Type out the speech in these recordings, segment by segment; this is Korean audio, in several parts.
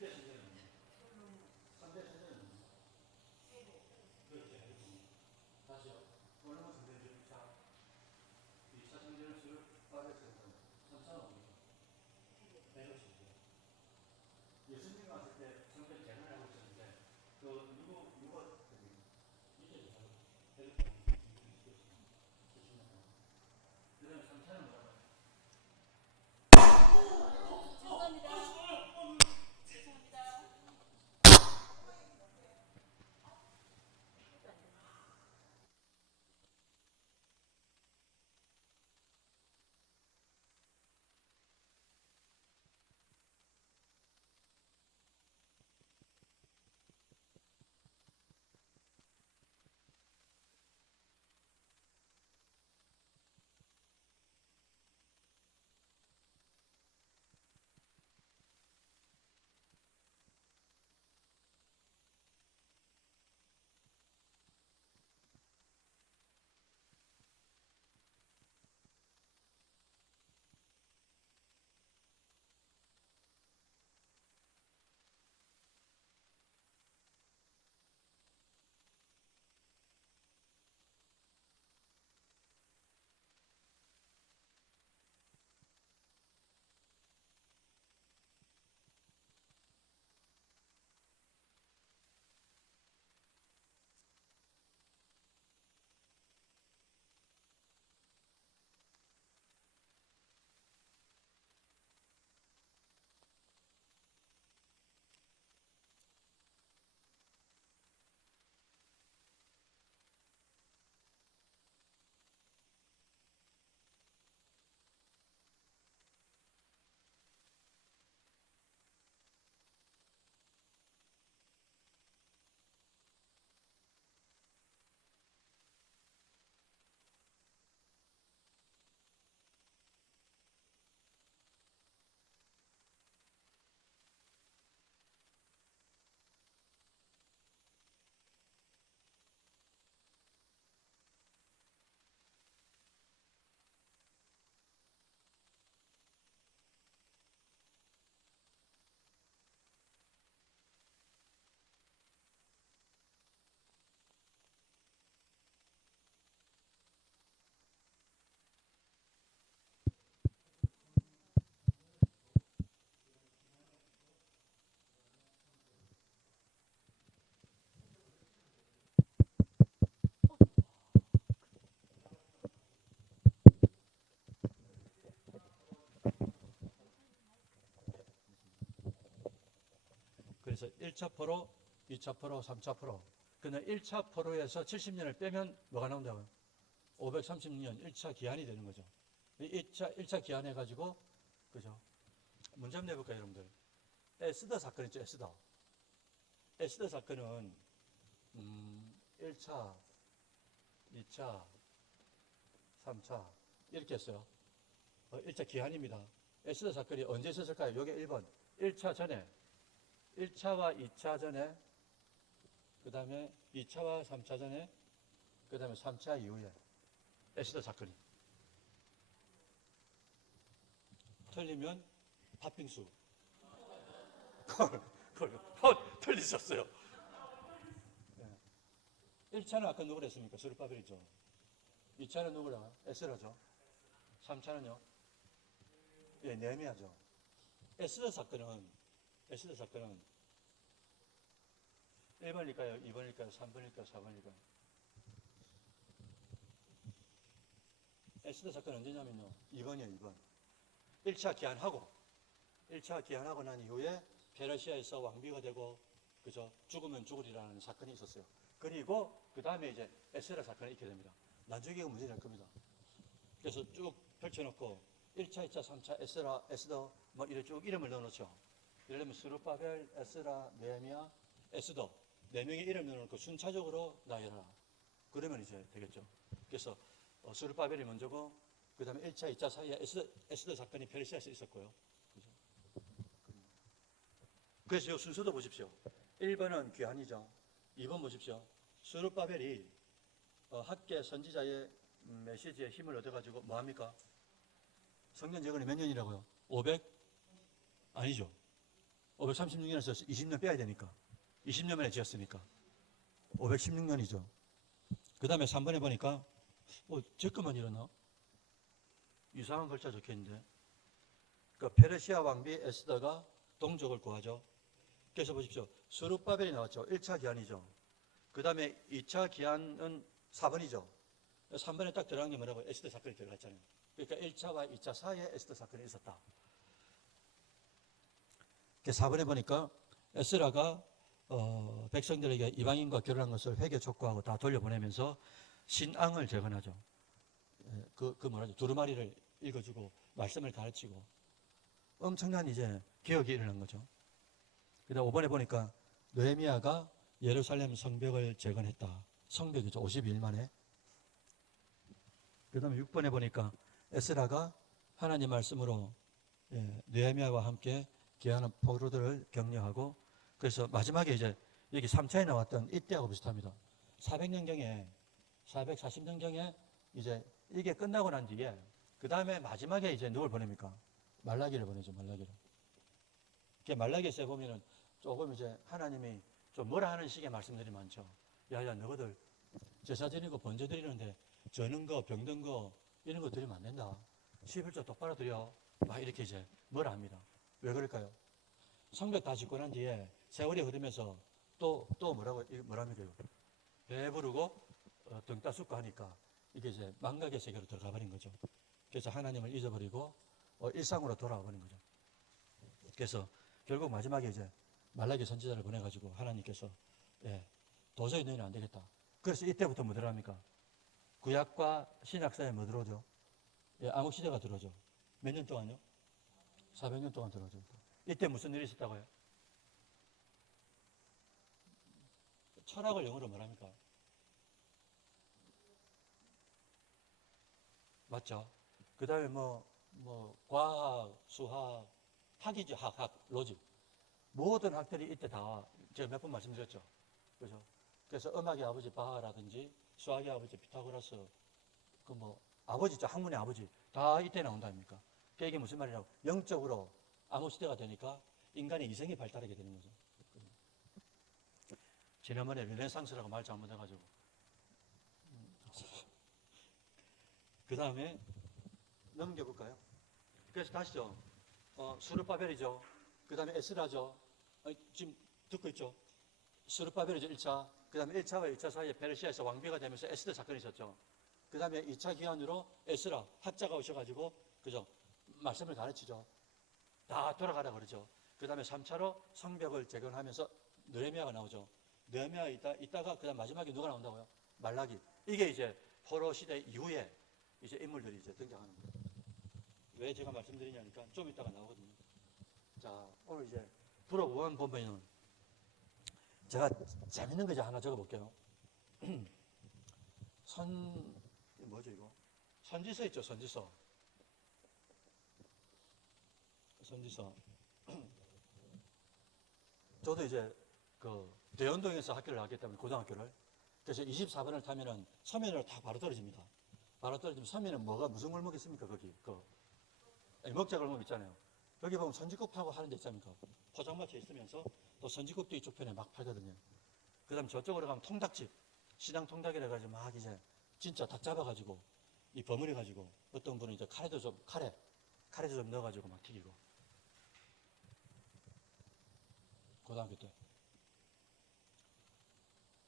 1대 세대는 3대 세대는 그렇게 다시요. 어느 것은 되죠? 2차 성전을 수를 빠졌을 때는 3차는 뭡니까? 배로시죠. 예수님이 왔을 때 성전 재건을 하고 있었는데 그 누가 이제 배로 시켰습니다. 70년 동안. 그 다음에 3차는 뭐라고요? 그래서 1차 포로, 2차 포로, 3차 포로. 근데 1차 포로에서 70년을 빼면 뭐가 나온다고요? 536년 1차 기한이 되는 거죠. 1차 기한해가지고, 그죠? 문제 한번 내볼까요, 여러분들? 에스더 사건 있죠, 에스더. 에스더 사건은, 1차, 2차, 3차, 이렇게 했어요. 1차 기한입니다. 에스더 사건이 언제 있었을까요? 요게 1번. 1차 전에, 1차와 2차 전에, 그 다음에 2차와 3차 전에, 그 다음에 3차 이후에 에스더 사건이. 틀리면 팥빙수. 틀리셨어요. 1차는 아까 누구를 했습니까? 스룹바벨이죠. 2차는 누구라? 에스라죠. 3차는요? 예, 네미야죠. 에스더 사건은 1번일까요? 2번일까요? 3번일까요? 4번일까요? 에스더 사건은 언제냐면요. 2번이에요, 2번. 1차 기한하고 난 이후에 페르시아에서 왕비가 되고, 그죠? 죽으면 죽으리라는 사건이 있었어요. 그리고 그 다음에 이제 에스라 사건이 있게 됩니다. 나중에 이거 문제 될 겁니다. 그래서 쭉 펼쳐놓고 1차, 2차, 3차, 에스라, 에스더 뭐 이래 쭉 이름을 넣어놓죠. 예를 들면 스룹바벨, 에스라, 네헤미야, 에스더 네 명의 이름을 넣어놓고 순차적으로 나열하라. 그러면 이제 되겠죠. 그래서 스룹바벨이 먼저고 그 다음에 1차, 2차 사이에 에스더 사건이 페르시아에서 있었고요. 그죠? 그래서 이 순서도 보십시오. 1번은 귀한이죠. 2번 보십시오. 스룹바벨이 학계 선지자의 메시지에 힘을 얻어가지고 뭐합니까? 성전 재건이 몇 년이라고요? 500? 아니죠. 536년에서 20년 빼야 되니까. 20년 만에 지었으니까. 516년이죠. 그 다음에 3번에 보니까, 제 것만 이러나? 이상한 글자 적혀 있는데. 그러니까 페르시아 왕비 에스더가 동족을 구하죠. 그래서 보십시오. 스룹바벨이 나왔죠. 1차 기한이죠. 그 다음에 2차 기한은 4번이죠. 3번에 딱 들어간 게 뭐라고? 에스더 사건이 들어갔잖아요. 그러니까 1차와 2차 사이에 에스더 사건이 있었다. 4번에 보니까 에스라가 백성들에게 이방인과 결혼한 것을 회개 촉구하고 다 돌려보내면서 신앙을 재건하죠. 그 뭐라죠? 두루마리를 읽어주고 말씀을 가르치고 엄청난 이제 개혁이 일어난 거죠. 그다음 5번에 보니까 느헤미야가 예루살렘 성벽을 재건했다. 성벽이죠. 52일 만에. 그 다음에 6번에 보니까 에스라가 하나님 말씀으로 느헤미야와 함께 귀하는 포로들을 격려하고 그래서 마지막에 이제 여기 3차에 나왔던 이때하고 비슷합니다. 400년경에 440년경에 이제 이게 끝나고 난 뒤에 그 다음에 마지막에 이제 누굴 보냅니까? 말라기를 보내죠. 말라기를. 말라기에서 보면은 조금 이제 하나님이 좀 뭐라 하는 식의 말씀들이 많죠. 야야 너희들 제사 드리고 번제 드리는데 저는 거 병든 거 이런 거 드리면 안 된다. 11조 똑바로 드려. 막 이렇게 이제 뭐라 합니다. 왜 그럴까요? 성벽 다 짓고 난 뒤에 세월이 흐르면서 또 뭐랍니까? 배부르고 등 따숩고 하니까 이게 이제 망각의 세계로 들어가 버린 거죠. 그래서 하나님을 잊어버리고 일상으로 돌아와 버린 거죠. 그래서 결국 마지막에 이제 말라기 선지자를 보내가지고 하나님께서 도저히 너희는 안 되겠다. 그래서 이때부터 뭐 들어갑니까? 구약과 신약 사이에 뭐 들어오죠? 암흑 시대가 들어오죠. 몇 년 동안요? 400년 동안 들어오죠. 이때 무슨 일이 있었다고요? 철학을 영어로 뭐랍니까? 맞죠? 그 다음에 과학, 수학, 학이죠. 학, 로직. 모든 학들이 이때 다 제가 몇 번 말씀드렸죠. 그죠? 그래서 음악의 아버지 바하라든지 수학의 아버지 피타고라스, 아버지죠. 학문의 아버지. 다 이때 나온다 아닙니까? 이게 무슨 말이냐고. 영적으로 암흑 시대가 되니까 인간의 이성이 발달하게 되는 거죠. 지난번에 르네상스라고 말 잘못해가지고. 그 다음에 넘겨볼까요? 그래서 다시죠. 수르바벨이죠. 그 다음에 에스라죠. 지금 듣고 있죠. 수르바벨이죠. 1차. 그 다음에 1차와 2차 사이에 페르시아에서 왕비가 되면서 에스더 사건이 있었죠. 그 다음에 2차 기한으로 에스라, 학자가 오셔가지고, 그죠? 말씀을 가르치죠. 다 돌아가라 그러죠. 그 다음에 3차로 성벽을 재건하면서 느헤미야가 나오죠. 느헤미야 있다가 그 다음 마지막에 누가 나온다고요? 말라기. 이게 이제 포로 시대 이후에 이제 인물들이 이제 등장하는 거예요. 왜 제가 말씀드리냐니까 좀 이따가 나오거든요. 자, 오늘 이제 불어원 보면은 제가 재밌는 거 하나 적어볼게요. 뭐죠 이거? 선지서 있죠, 선지서. 선지서. 저도 이제 대연동에서 학교를 나왔기 때문에 고등학교를. 그래서 24번을 타면은 서면으로 다 바로 떨어집니다. 바로 떨어지면 서면은 무슨 골목 있습니까? 거기. 먹자 골목 있잖아요. 여기 보면 선지국 파고 하는 데 있잖아요. 포장마차에 있으면서 또 선지국도 이쪽 편에 막 팔거든요. 그 다음 저쪽으로 가면 통닭집. 시장 통닭이라 해가지고 막 이제 진짜 닭 잡아가지고 이 버무려가지고 어떤 분은 이제 카레도 좀 넣어가지고 막 튀기고. 고등학교 때.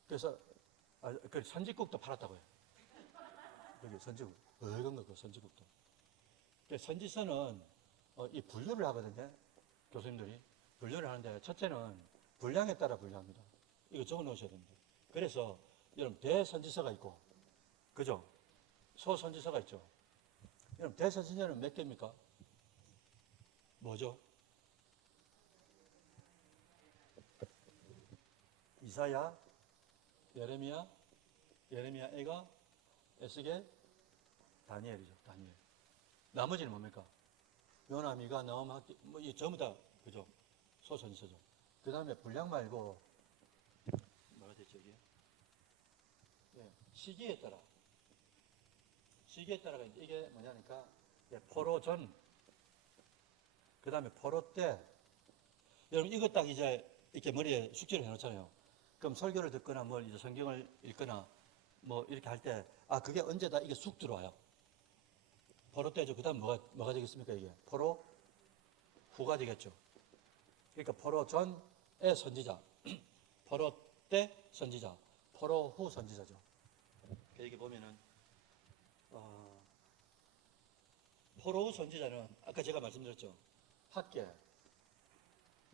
그래서 그 선지국도 팔았다고요. 여기 선지국. 어이건 거, 그 선지국도. 선지서는 이 분류를 하거든요. 교수님들이. 분류를 하는데 첫째는 분량에 따라 분류합니다. 이거 적어 놓으셔야 됩니다. 그래서 여러분 대선지서가 있고, 그죠? 소선지서가 있죠. 여러분 대선지서는 몇 개입니까? 뭐죠? 이사야, 예레미야, 애가, 에스겔, 다니엘이죠. 다니엘. 나머지는 뭡니까? 요나, 미가, 나홈, 학기, 이 전부 다 그죠? 소선지서죠. 그 다음에 분량 말고 뭐가 됐죠 이게? 시기에 따라가 이게 뭐냐니까 포로 전, 그 다음에 포로 때, 여러분 이거 딱 이제 이렇게 머리에 숙지를 해놓잖아요. 그럼 설교를 듣거나 뭘 이제 성경을 읽거나 뭐 이렇게 할 때, 아, 그게 언제다 이게 쑥 들어와요. 포로 때죠. 그 다음 뭐가 되겠습니까, 이게? 포로 후가 되겠죠. 그러니까 포로 전의 선지자, 포로 때 선지자, 포로 후 선지자죠. 여기 보면은, 포로 후 선지자는 아까 제가 말씀드렸죠. 학계,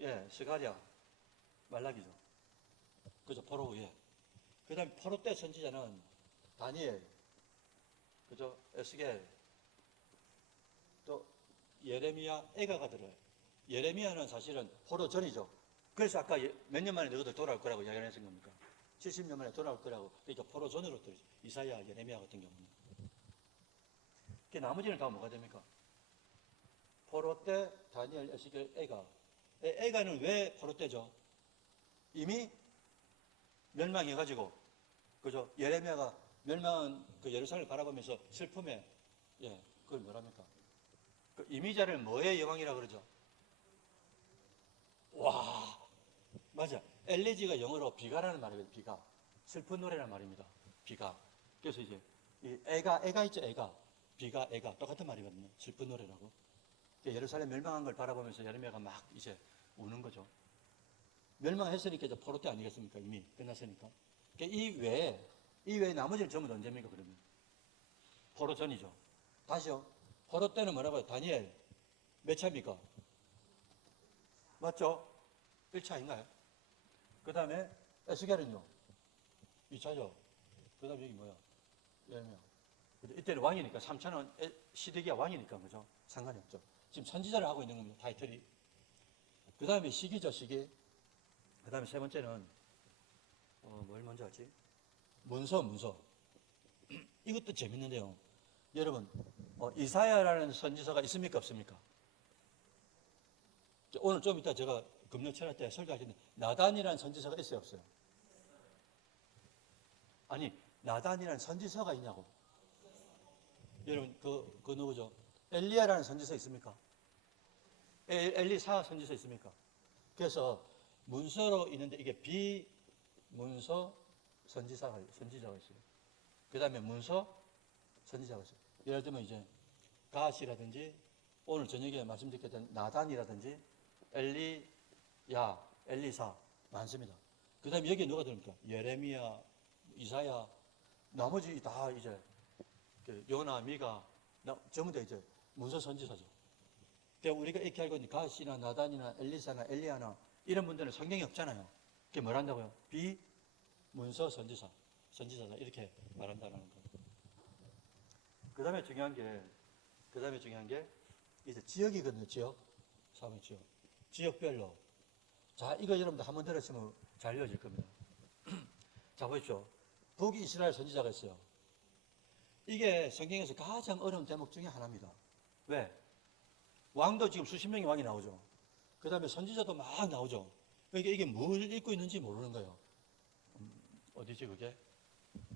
예, 스가랴, 말라기죠. 그죠, 포로 후에. 그 다음에 포로 때 선지자는 다니엘, 그죠, 에스겔, 또 예레미야, 에가가 들어요. 예레미야는 사실은 포로 전이죠. 그래서 아까 몇 년 만에 너희들 돌아올 거라고 이야기를 했은 겁니까? 70년 만에 돌아올 거라고. 그러니까 포로 전으로 들어죠. 이사야, 예레미야 같은 경우는. 그 나머지는 다 뭐가 됩니까? 포로 때 다니엘, 에스겔, 에가. 에가는 왜 포로 때죠? 이미 멸망해가지고, 그죠? 예레미야가 멸망한 그 예루살렘을 바라보면서 슬픔에, 예, 그걸 뭐랍니까? 그 이미자를 뭐의 여왕이라 그러죠? 와, 맞아. 엘레지가 영어로 비가라는 말이거든요. 비가. 슬픈 노래라는 말입니다. 비가. 그래서 이제 이 애가 있죠. 애가. 비가 애가 똑같은 말이거든요. 슬픈 노래라고. 예루살렘 멸망한 걸 바라보면서 예레미야가 막 이제 우는 거죠. 멸망했으니까 이제 포로 때 아니겠습니까? 이미 끝났으니까. 이 외에 나머지는 전부 다 언제입니까? 그러면 포로 전이죠. 다시요. 포로 때는 뭐라고요? 다니엘 몇 차입니까? 맞죠? 1차인가요? 그 다음에 에스겔은요? 2차죠. 그 다음에 여기 뭐야? 예레미야. 이때는 왕이니까 3차는 시드기야 왕이니까 그죠? 상관이 없죠. 지금 선지자를 하고 있는 겁니다. 타이틀이. 그 다음에 시기죠. 시기. 그 다음에 세 번째는 뭘 먼저 하지? 문서. 이것도 재밌는데요. 여러분 이사야라는 선지서가 있습니까? 없습니까? 오늘 좀 이따 제가 금요 철학 때 설교할 텐데 나단이라는 선지서가 있어요? 없어요? 아니 나단이라는 선지서가 있냐고. 여러분 그 누구죠? 엘리야라는 선지서 있습니까? 엘리사 선지서 있습니까? 그래서 문서로 있는데 이게 비문서 선지자가 있어요. 그 다음에 문서 선지자가 있어요. 예를 들면 이제 가시라든지 오늘 저녁에 말씀드렸던 나단이라든지 엘리야, 엘리사 많습니다. 그 다음에 여기에 누가 들습니까? 예레미야, 이사야, 나머지 다 이제 요나, 미가 전부 다 이제 문서 선지자죠. 그러니까 우리가 이렇게 알고 있는 가시나 나단이나 엘리사나 엘리야나 이런 분들은 성경이 없잖아요. 그게 뭘 한다고요? 비문서 선지자다 이렇게 말한다는 거. 그 다음에 중요한 게 이제 지역이거든요. 사회 지역. 지역별로. 자, 이거 여러분들 한번 들었으면 잘 이어질 겁니다. 자, 보십시오. 북이스라엘 선지자가 있어요. 이게 성경에서 가장 어려운 대목 중에 하나입니다. 왜? 왕도 지금 수십 명의 왕이 나오죠. 그 다음에 선지자도 막 나오죠. 그러니까 이게 뭘 읽고 있는지 모르는 거예요. 어디지 그게?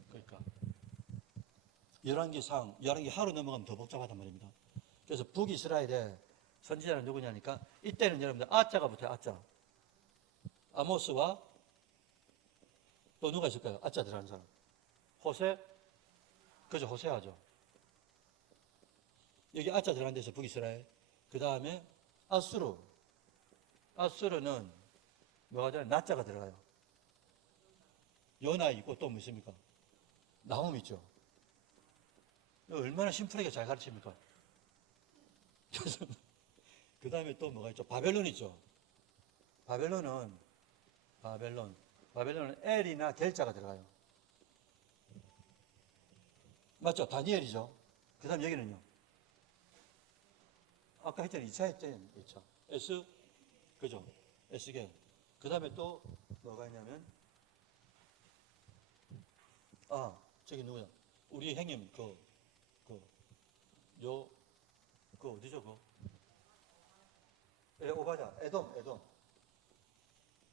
그러니까 열왕기 하루 넘어가면 더 복잡하단 말입니다. 그래서 북이스라엘의 선지자는 누구냐니까 이때는 여러분들 아자가 붙어요. 아자. 아모스와 또 누가 있을까요? 아자 들어가는 사람. 호세? 그죠, 호세아죠. 여기 아자 들어간 데서 북이스라엘. 그 다음에 아수르. 아수르는 뭐가 되나? 나자가 들어가요. 요나 있고 또 뭐 있습니까? 나홈 있죠. 얼마나 심플하게 잘 가르칩니까? 그 다음에 또 뭐가 있죠? 바벨론 있죠. 바벨론은 엘이나 겔자가 들어가요. 맞죠? 다니엘이죠. 그 다음 여기는요. 아까 했잖아요. 2차 했잖아요. 2차. 그죠? 에스겔. 그 다음에 또 뭐가 있냐면, 저기 누구야? 우리 형님, 어디죠, 오바자, 에돔.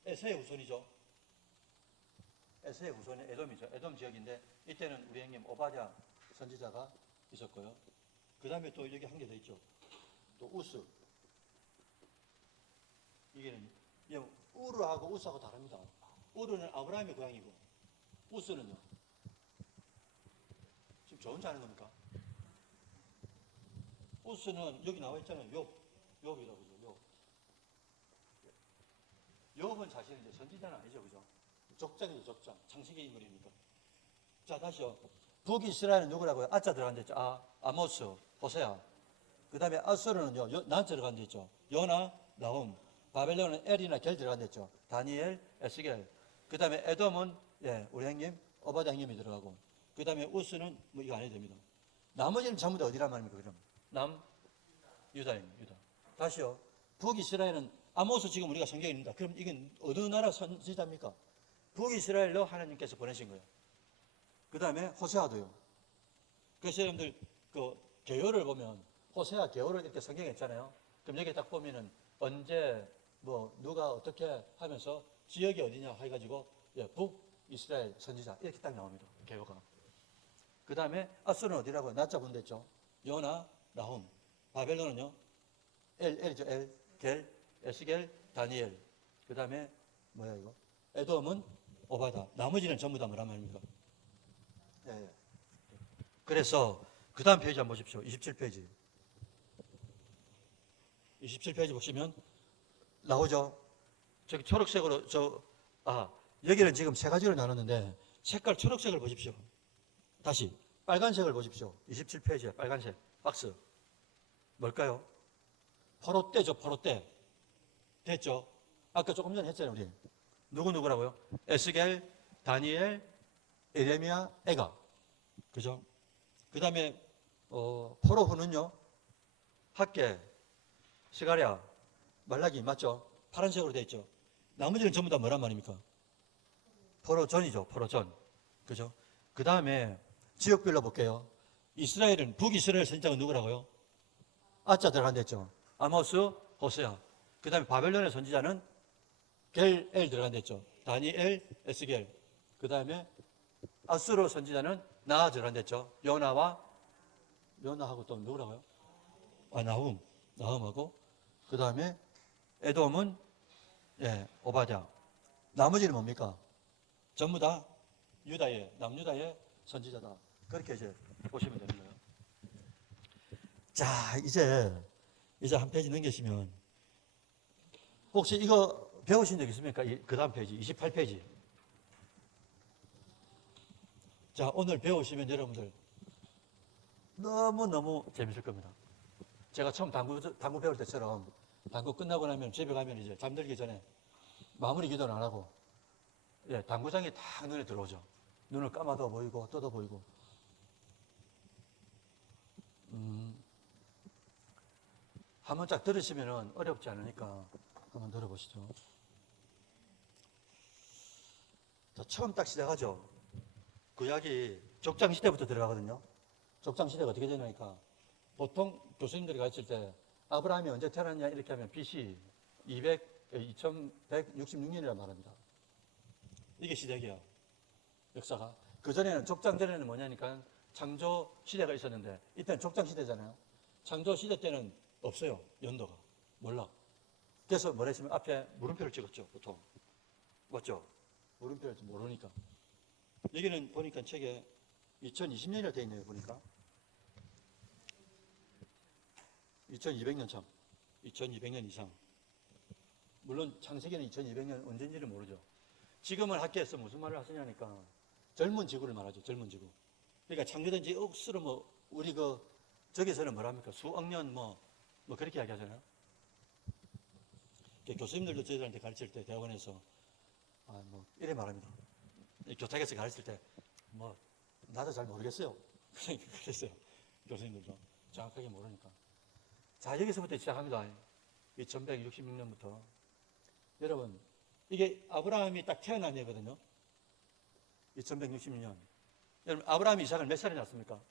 에서의 후손이죠. 에서의 후손이 에돔이죠. 에돔 지역인데, 이때는 우리 형님 오바자 선지자가 있었고요. 그 다음에 또 여기 한 개 더 있죠. 또 우스. 이게는 우르하고 우스하고 다릅니다. 우르는 아브라함의 고향이고 우스는요. 지금 저 혼자 하는 겁니까? 우스는 여기 나와 있잖아요. 욥이라고 그죠? 욥은 사실은 이제 선지자는 아니죠, 그죠? 족장이죠, 족장. 창세기 인물입니까? 자, 다시요. 북이스라엘은 누구라고요? 아자 들어간 데 있죠. 아모스, 호세아. 그 다음에 아수르는요, 난 들어간 데 있죠. 요나, 나훔. 바벨론은 엘이나 겔 들어간 데 있죠. 다니엘, 에스겔. 그 다음에 에돔은, 우리 형님, 오바댜 형님이 들어가고. 그 다음에 우스는 뭐 이거 안 해도 됩니다. 나머지는 전부 다 어디란 말입니까, 그럼? 유다입니다, 유다. 다시요. 북이스라엘은 아모스 지금 우리가 성경에 있는다. 그럼 이건 어느 나라 선지자입니까? 북이스라엘로 하나님께서 보내신 거예요. 그 다음에 호세아도요. 그래서 여러분들 그 개요를 보면 호세아 개요를 이렇게 성경에 있잖아요. 그럼 여기 딱 보면은 언제 뭐 누가 어떻게 하면서 지역이 어디냐 해가지고 북이스라엘 선지자 이렇게 딱 나옵니다. 개요가. 그 다음에 아수르는 어디라고? 낮자 분됐죠. 요나, 나훔. 바벨론은요. 엘이죠. 겔, 에스겔, 다니엘. 그 다음에 뭐야 이거? 에돔은 오바다. 나머지는 전부 다 뭐란 말입니까? 그래서 그 다음 페이지 한번 보십시오. 27페이지. 27페이지 보시면 나오죠. 저기 초록색으로 여기는 지금 세 가지로 나눴는데 색깔 초록색을 보십시오. 다시 빨간색을 보십시오. 27페이지에 빨간색 박스. 뭘까요? 포로떼죠, 포로떼. 됐죠? 아까 조금 전에 했잖아요, 우리. 누구라고요? 에스겔, 다니엘, 에레미야, 에가. 그죠? 그 다음에, 포로후는요, 학계, 스가랴, 말라기, 맞죠? 파란색으로 되어 있죠? 나머지는 전부 다 뭐란 말입니까? 포로전이죠, 포로전. 그죠? 그 다음에, 지역별로 볼게요. 이스라엘은, 북이스라엘 선지자가 누구라고요? 아자 들어간다 했죠? 아모스, 호세아. 그 다음에 바벨론의 선지자는 겔, 엘 들어간다 했죠? 다니엘, 에스겔. 그 다음에 아수르 선지자는 나 들어간다 했죠? 요나하고 또 누구라고요? 나훔하고. 그 다음에 에돔은 오바댜. 나머지는 뭡니까? 전부 다 남유다의 선지자다. 그렇게 이제 보시면 되는 거예요. 자, 이제 한 페이지 넘기시면 혹시 이거 배우신 적 있습니까? 그 다음 페이지, 28페이지. 자, 오늘 배우시면 여러분들 너무너무 재밌을 겁니다. 제가 처음 당구 배울 때처럼 당구 끝나고 나면 집에 가면 이제 잠들기 전에 마무리 기도는 안 하고 당구장이 딱 눈에 들어오죠. 눈을 감아도 보이고 떠도 보이고. 한번 쫙 들으시면 어렵지 않으니까 한번 들어보시죠. 자, 처음 딱 시작하죠. 구약이 족장시대부터 들어가거든요. 족장시대가 어떻게 되냐니까 보통 교수님들이 가르칠 때 아브라함이 언제 태어났냐 이렇게 하면 BC 2166년이라고 말합니다. 이게 시작이야. 역사가. 그전에는 족장전에는 뭐냐니까 창조 시대가 있었는데 이때는 족장 시대잖아요. 창조 시대 때는 없어요. 연도가. 몰라. 그래서 뭐라 했으면 앞에 물음표를 찍었죠. 보통. 맞죠? 물음표를 모르니까. 여기는 보니까 책에 2020년이라 되어 있네요. 보니까. 2200년 참. 2200년 이상. 물론 창세기는 2200년 언제인지를 모르죠. 지금은 학계에서 무슨 말을 하시냐니까 젊은 지구를 말하죠. 젊은 지구. 그러니까 창조된 지 억수로 우리 저기서는 뭐랍니까? 수억 년 그렇게 이야기하잖아요. 교수님들도 저희들한테 가르칠 때 대학원에서 이래 말합니다. 교탁에서 가르칠 때 나도 잘 모르겠어요. 그랬어요. 교수님들도 정확하게 모르니까. 자, 여기서부터 시작합니다. 2166년부터. 여러분, 이게 아브라함이 딱 태어난 해거든요. 2166년. 여러분, 아브라함이 이삭을 몇 살에 낳습니까?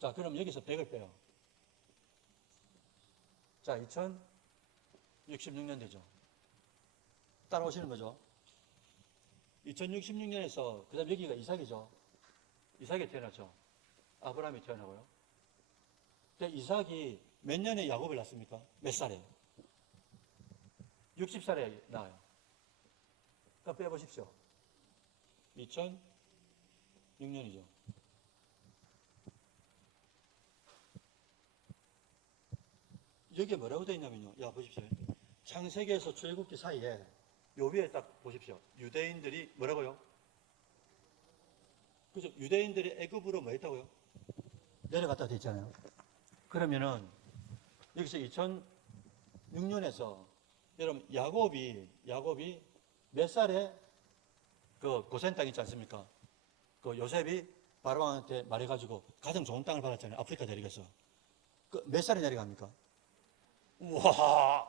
자, 그럼 여기서 100을 빼요. 자, 2066년 되죠. 따라오시는 거죠. 2066년에서, 그 다음 여기가 이삭이죠. 이삭이 태어났죠. 아브라함이 태어나고요. 근데 이삭이 몇 년에 야곱을 낳습니까? 몇 살에? 60살에 나와요. 그러니까 빼보십시오. 2006년이죠. 여기에 뭐라고 되어 있냐면요. 야, 보십시오. 창세기에서 출애굽기 사이에 요 위에 딱 보십시오. 유대인들이 뭐라고요? 그죠? 유대인들이 애굽으로 뭐 했다고요? 내려갔다 돼 있잖아요. 그러면은 여기서 2006년에서 여러분 야곱이 몇 살에 그 고센 땅 있지 않습니까? 그 요셉이 바로왕한테 말해가지고 가장 좋은 땅을 받았잖아요. 아프리카 대륙에서. 그 몇 살에 내려갑니까? 우와,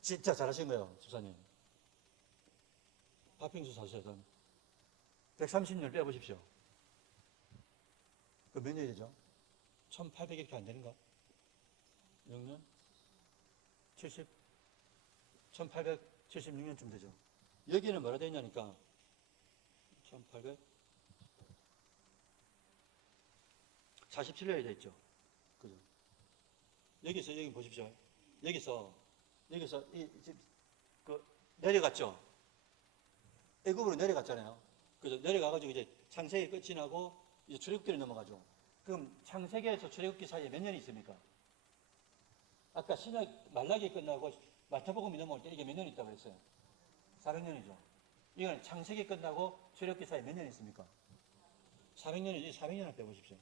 진짜 잘하신 거예요, 집사님. 파핑수 사셔서 130년 빼보십시오. 그 몇 년이죠? 1800이 안 되는가? 6년? 70? 1876년쯤 되죠. 여기는 뭐라 되어 있냐니까 1847년이 되어 있죠. 그죠? 여기 보십시오. 여기서 그 내려갔죠. 애굽으로 내려갔잖아요. 그죠? 내려가가지고 이제 창세기 끝이 나고 이제 출애굽기로 넘어가죠. 그럼 창세기에서 출애굽기 사이에 몇 년이 있습니까? 아까 신약 말라기 끝나고 마태복음이 넘어올 때 이게 몇 년 있다고 했어요? 400년이죠. 이건 창세기 끝나고 출애굽기 사이에 몇 년 있습니까? 400년이지. 400년을 빼보십시오.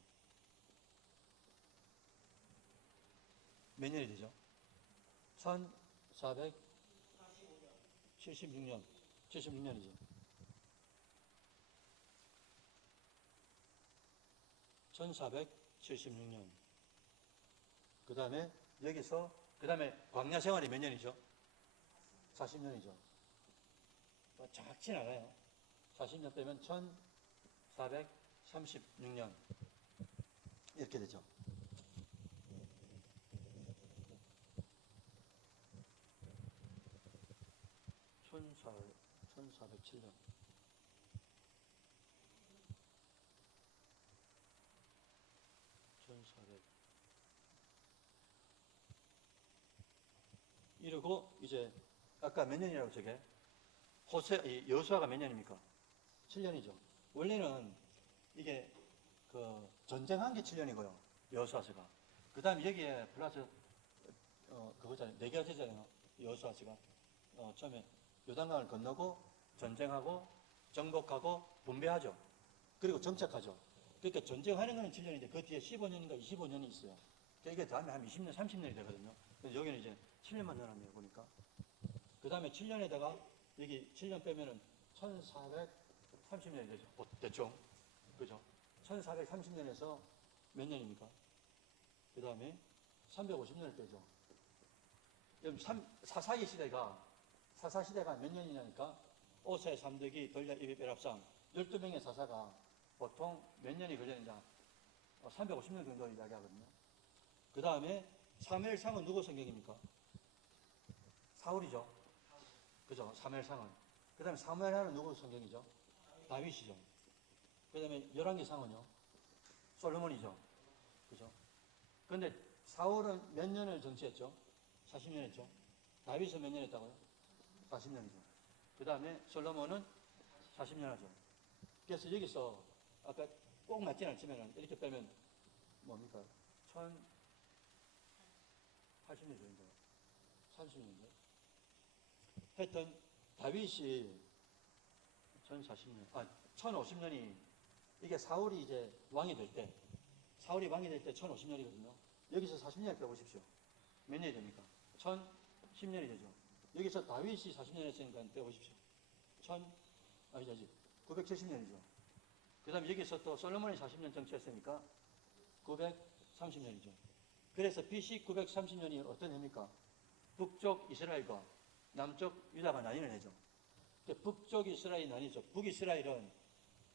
몇 년이 되죠? 1476년. 76년이죠. 1476년. 그 다음에 여기서 그 다음에 광야 생활이 몇 년이죠? 40년이죠. 정확치 않아요. 40년 빼면 1436년 이렇게 되죠. 1407년. 1400. 이러고 이제 아까 몇 년이라고 저게? 여호수아가 몇 년입니까? 7년이죠. 원래는 이게 그 전쟁한 게 7년이고요. 여호수아서가. 그 다음에 여기에 플러스 그거잖아요. 4개가 되잖아요. 여호수아서가 처음에 요단강을 건너고 전쟁하고 정복하고 분배하죠. 그리고 정착하죠. 그러니까 전쟁하는 거는 7년인데 그 뒤에 15년인가 25년이 있어요. 그러니까 이게 다음에 한 20년, 30년이 되거든요. 그래서 여기는 이제 7년만 넣어놨네요. 보니까. 그 다음에 7년에다가 여기 7년 빼면은 1430년이 되죠. 대충. 그죠? 1430년에서 몇 년입니까? 그 다음에 350년을 빼죠. 그럼 사사시대가 몇 년이냐니까 오세, 삼덕이, 돌려, 이비, 벼랍상 12명의 사사가 보통 몇 년이 걸렸느냐 350년 정도 이야기하거든요. 그 다음에 사무엘상은 누구 성경입니까? 사울이죠. 그죠? 사무엘상은. 그 다음에 사무엘하는 누구 성경이죠? 다윗이죠. 그 다음에 열왕기상은요? 솔로몬이죠. 그죠? 그런데 사울은 몇 년을 정치했죠? 40년 했죠. 다윗은 몇 년 했다고요? 40년이죠. 그 다음에 솔로몬은 40년 하죠. 그래서 여기서 아까 꼭 맞진 않지만 이렇게 빼면 뭡니까? 1080년 정도. 30년인데. 하여튼 다윗이 1040년, 1050년이 이게 사울이 이제 왕이 될 때 1050년이거든요. 여기서 40년을 빼보십시오. 몇 년이 됩니까? 1010년이 되죠. 여기서 다윗이 40년 했으니까 빼보십시오. 970년이죠. 그 다음에 여기서 또 솔로몬이 40년 정치했으니까 930년이죠. 그래서 BC 930년이 어떤 해입니까? 북쪽 이스라엘과 남쪽 유다가 나뉘는 해죠. 북쪽 이스라엘이 나뉘죠. 북이스라엘은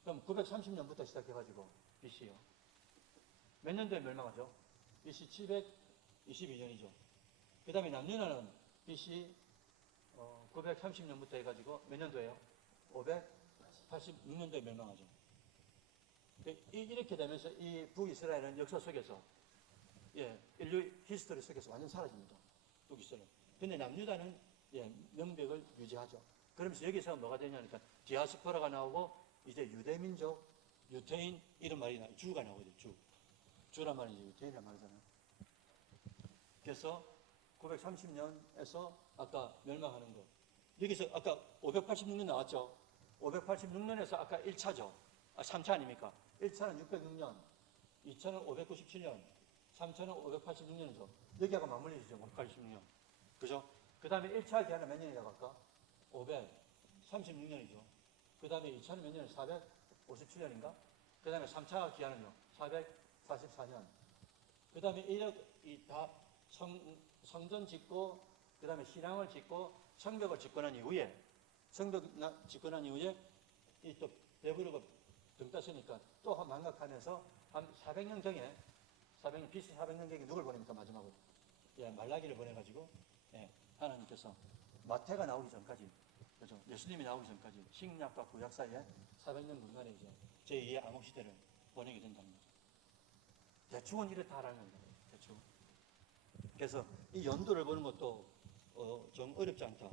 그럼 930년부터 시작해가지고 BC요. 몇 년도에 멸망하죠? BC 722년이죠. 그 다음에 남유다는 BC 930년부터 해가지고 몇 년도에요? 586년도에 멸망하죠. 이렇게 되면서 이 북이스라엘은 역사 속에서 인류 히스토리 속에서 완전 사라집니다. 북이스라엘. 근데 남유다는 명백을 유지하죠. 그러면서 여기서 뭐가 되냐니까 디아스포라가 나오고 이제 유대민족, 유태인 이런 말이 주가 나오거든요. 주란 말이 유태인이란 말이잖아요. 그래서 930년에서 아까 멸망하는 거. 여기서 아까 586년 나왔죠. 586년에서 아까 1차죠. 3차 아닙니까? 1차는 606년, 2차는 597년, 3차는 586년이죠. 여기하고 맞물리죠. 586년. 그죠? 그 다음에 1차 기한은 몇 년이라고 할까? 536년이죠. 그 다음에 2차는 몇 년이에요? 457년인가? 그 다음에 3차 기한은요? 444년. 그 다음에 다 성전 짓고, 그 다음에 신앙을 짓고, 성벽을 짓고 난 이후에, 이 또 베드로가 등 땄으니까 또 망각하면서 한 400년경에, BC 400년경에 누굴 보냅니까? 마지막으로. 말라기를 보내가지고, 하나님께서 마태가 나오기 전까지, 그죠? 예수님이 나오기 전까지 신약과 구약 사이에 400년 중간에 이제 제2의 암흑시대를 보내게 된다는 거죠. 대충은 이렇다라는 겁니다. 대충. 그래서 이 연도를 보는 것도 좀 어렵지 않다.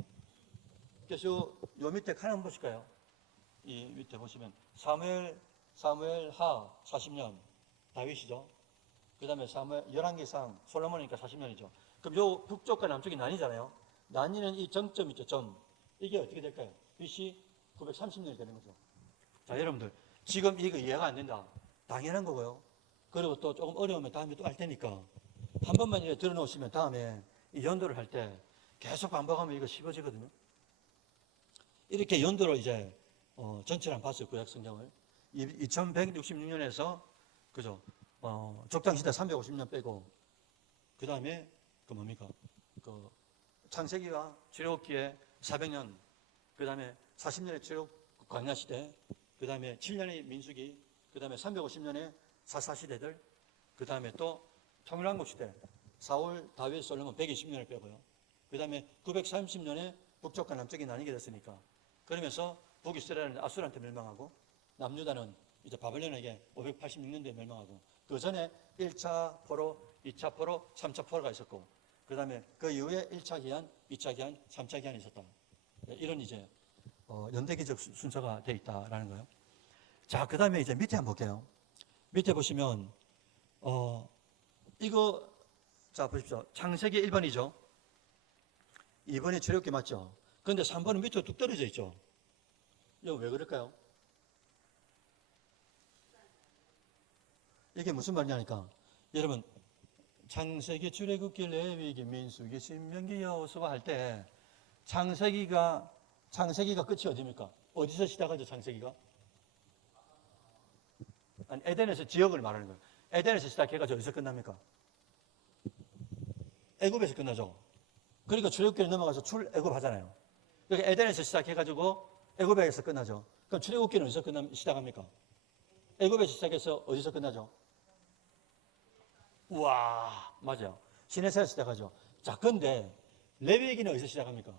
그래서 요 밑에 칸 한번 보실까요? 이 밑에 보시면 사무엘하 40년 다윗이죠. 그 다음에 열왕기상 솔로몬이니까 40년이죠. 그럼 요 북쪽과 남쪽이 나뉘잖아요. 나뉘는 이 정점 있죠. 점. 이게 어떻게 될까요? BC 930년이 되는 거죠. 자, 여러분들 지금 이거 이해가 안 된다. 당연한 거고요. 그리고 또 조금 어려우면 다음에 또 할 테니까 한 번만 이렇게 들어놓으시면 다음에 이 연도를 할 때 계속 반복하면 이거 쉬워지거든요. 이렇게 연도를 이제 전체를 한번 봤어요. 구약 성경을 2166년에서 그죠? 적당시대 350년 빼고 그 다음에 그 뭡니까? 그 창세기와 출애굽기에 400년, 그 다음에 40년의 출애굽 광야시대, 그 다음에 7년의 민수기, 그 다음에 350년의 사사시대들, 그 다음에 또 통일왕국시대, 사울, 다윗, 솔로몬 120년을 빼고요. 그 다음에 930년에 북쪽과 남쪽이 나뉘게 됐으니까 그러면서 북이스라엘은 아수르한테 멸망하고 남유다는 이제 바벨론에게 586년도에 멸망하고 그 전에 1차 포로, 2차 포로, 3차 포로가 있었고 그 다음에 그 이후에 1차 기한, 2차 기한, 3차 기한이 있었다. 이런 이제 연대기적 순서가 되어 있다라는 거예요. 자, 그 다음에 이제 밑에 한번 볼게요. 밑에 보시면 이거 자 보십시오. 창세기 1번이죠. 2번이 출애굽기 맞죠? 그런데 3번은 밑으로 뚝 떨어져 있죠. 이거 왜 그럴까요? 이게 무슨 말이냐니까 여러분 창세기, 출애굽기, 레위기, 민수기, 신명기, 여호수아 할 때 창세기가 끝이 어디입니까? 어디서 시작하죠? 창세기가? 아니, 에덴에서 지역을 말하는 거예요. 에덴에서 시작해가지고 어디서 끝납니까? 애굽에서 끝나죠. 그러니까 출애굽기를 넘어가서 출애굽 하잖아요. 그러니까 에덴에서 시작해가지고 애굽에서 끝나죠. 그럼 출애굽기는 어디서 시작합니까? 애굽에서 시작해서 어디서 끝나죠? 우와, 맞아요. 시내산에서 시작하죠. 자, 근데 레위기는 어디서 시작합니까?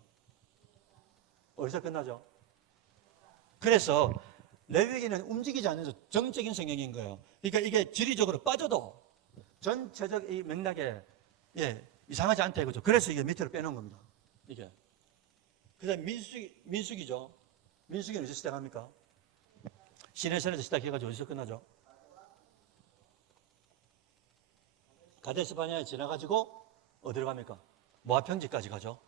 어디서 끝나죠? 그래서 레위기는 움직이지 않는 정적인 성경인 거예요. 그러니까 이게 지리적으로 빠져도 전체적 이 맥락에 이상하지 않다 이거죠. 그래서 이게 밑으로 빼놓은 겁니다. 이게. 그 다음에 민수기죠. 민수기는 어디서 시작합니까? 시내산에서 시작해가지고 어디서 끝나죠? 가데스 바냐에 지나가지고 어디로 갑니까? 모압 평지까지 가죠.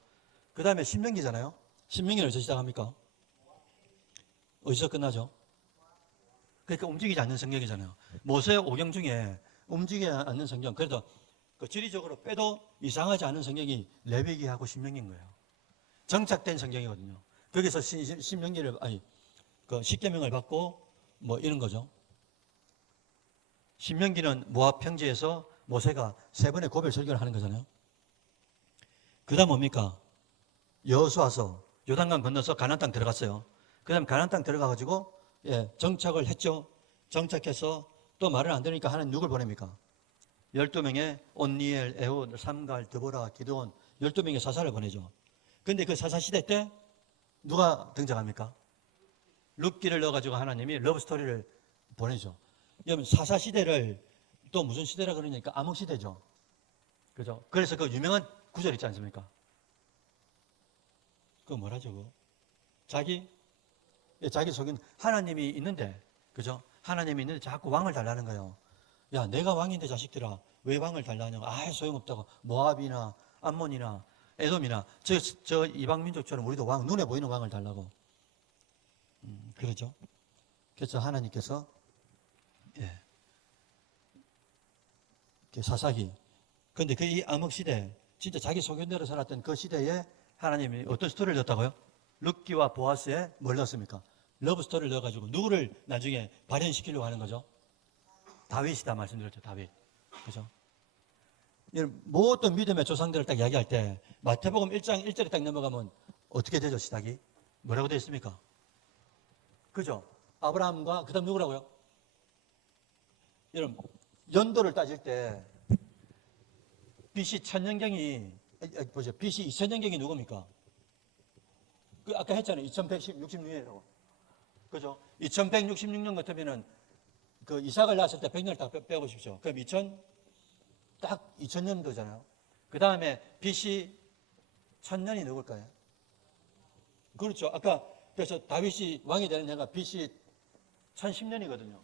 그 다음에 신명기잖아요. 신명기는 어디서 시작합니까? 어디서 끝나죠? 그러니까 움직이지 않는 성경이잖아요. 모세 오경 중에 움직이지 않는 성경, 그래도 그 지리적으로 빼도 이상하지 않은 성경이 레위기하고 신명기인 거예요. 정착된 성경이거든요. 거기서 그 십계명을 받고 뭐 이런 거죠. 신명기는 모압 평지에서 모세가 3번의 고별 설교를 하는 거잖아요. 그 다음 뭡니까? 여호수아서 요단강 건너서 가나안 땅 들어갔어요. 그 다음 가나안 땅 들어가가지고 정착을 했죠. 정착해서 또 말을 안 들으니까 하나님 누굴 보냅니까? 12명의 온니엘, 에훗, 삼갈, 드보라, 기드온 12명의 사사를 보내죠. 근데 그 사사 시대 때 누가 등장합니까? 룻기를 넣어가지고 하나님이 러브스토리를 보내죠. 여러분 사사 시대를 또 무슨 시대라 그러니까 암흑 시대죠. 그죠? 그래서 그 유명한 구절 있지 않습니까? 그거 뭐라 저거? 자기 속에는 하나님이 있는데, 그죠? 하나님이 있는데 자꾸 왕을 달라는 거예요. 야, 내가 왕인데 자식들아, 왜 왕을 달라냐고. 아, 소용없다고. 모압이나 암몬이나 에돔이나 저 이방 민족처럼 우리도 왕, 눈에 보이는 왕을 달라고. 그러죠. 그래서 하나님께서 예, 사사기. 근데 그 이 암흑 시대, 진짜 자기 소견대로 살았던 그 시대에 하나님이 어떤 스토리를 넣었다고요? 룻기와 보아스에 뭘 넣었습니까? 러브 스토리를 넣어가지고 누구를 나중에 발현시키려고 하는 거죠? 다윗이다 말씀드렸죠. 다윗. 그죠? 모든 믿음의 조상들을 딱 이야기할 때 마태복음 1장 1절에 딱 넘어가면 어떻게 되죠? 시작이? 뭐라고 되어 있습니까? 그죠? 아브라함과 그 다음 누구라고요? 여러분 연도를 따질 때 BC 1000년경이 보죠. BC 2000년경이 누굽니까? 그 아까 했잖아요. 2166년이라고. 그죠? 2166년 같으면은 그 이삭을 낳았을 때 100년을 딱 빼보십시오. 그럼 딱 2000년도잖아요. 그 다음에 BC 1000년이 누굴까요? 그렇죠. 아까 그래서 다윗이 왕이 되는 해가 BC 1010년이거든요.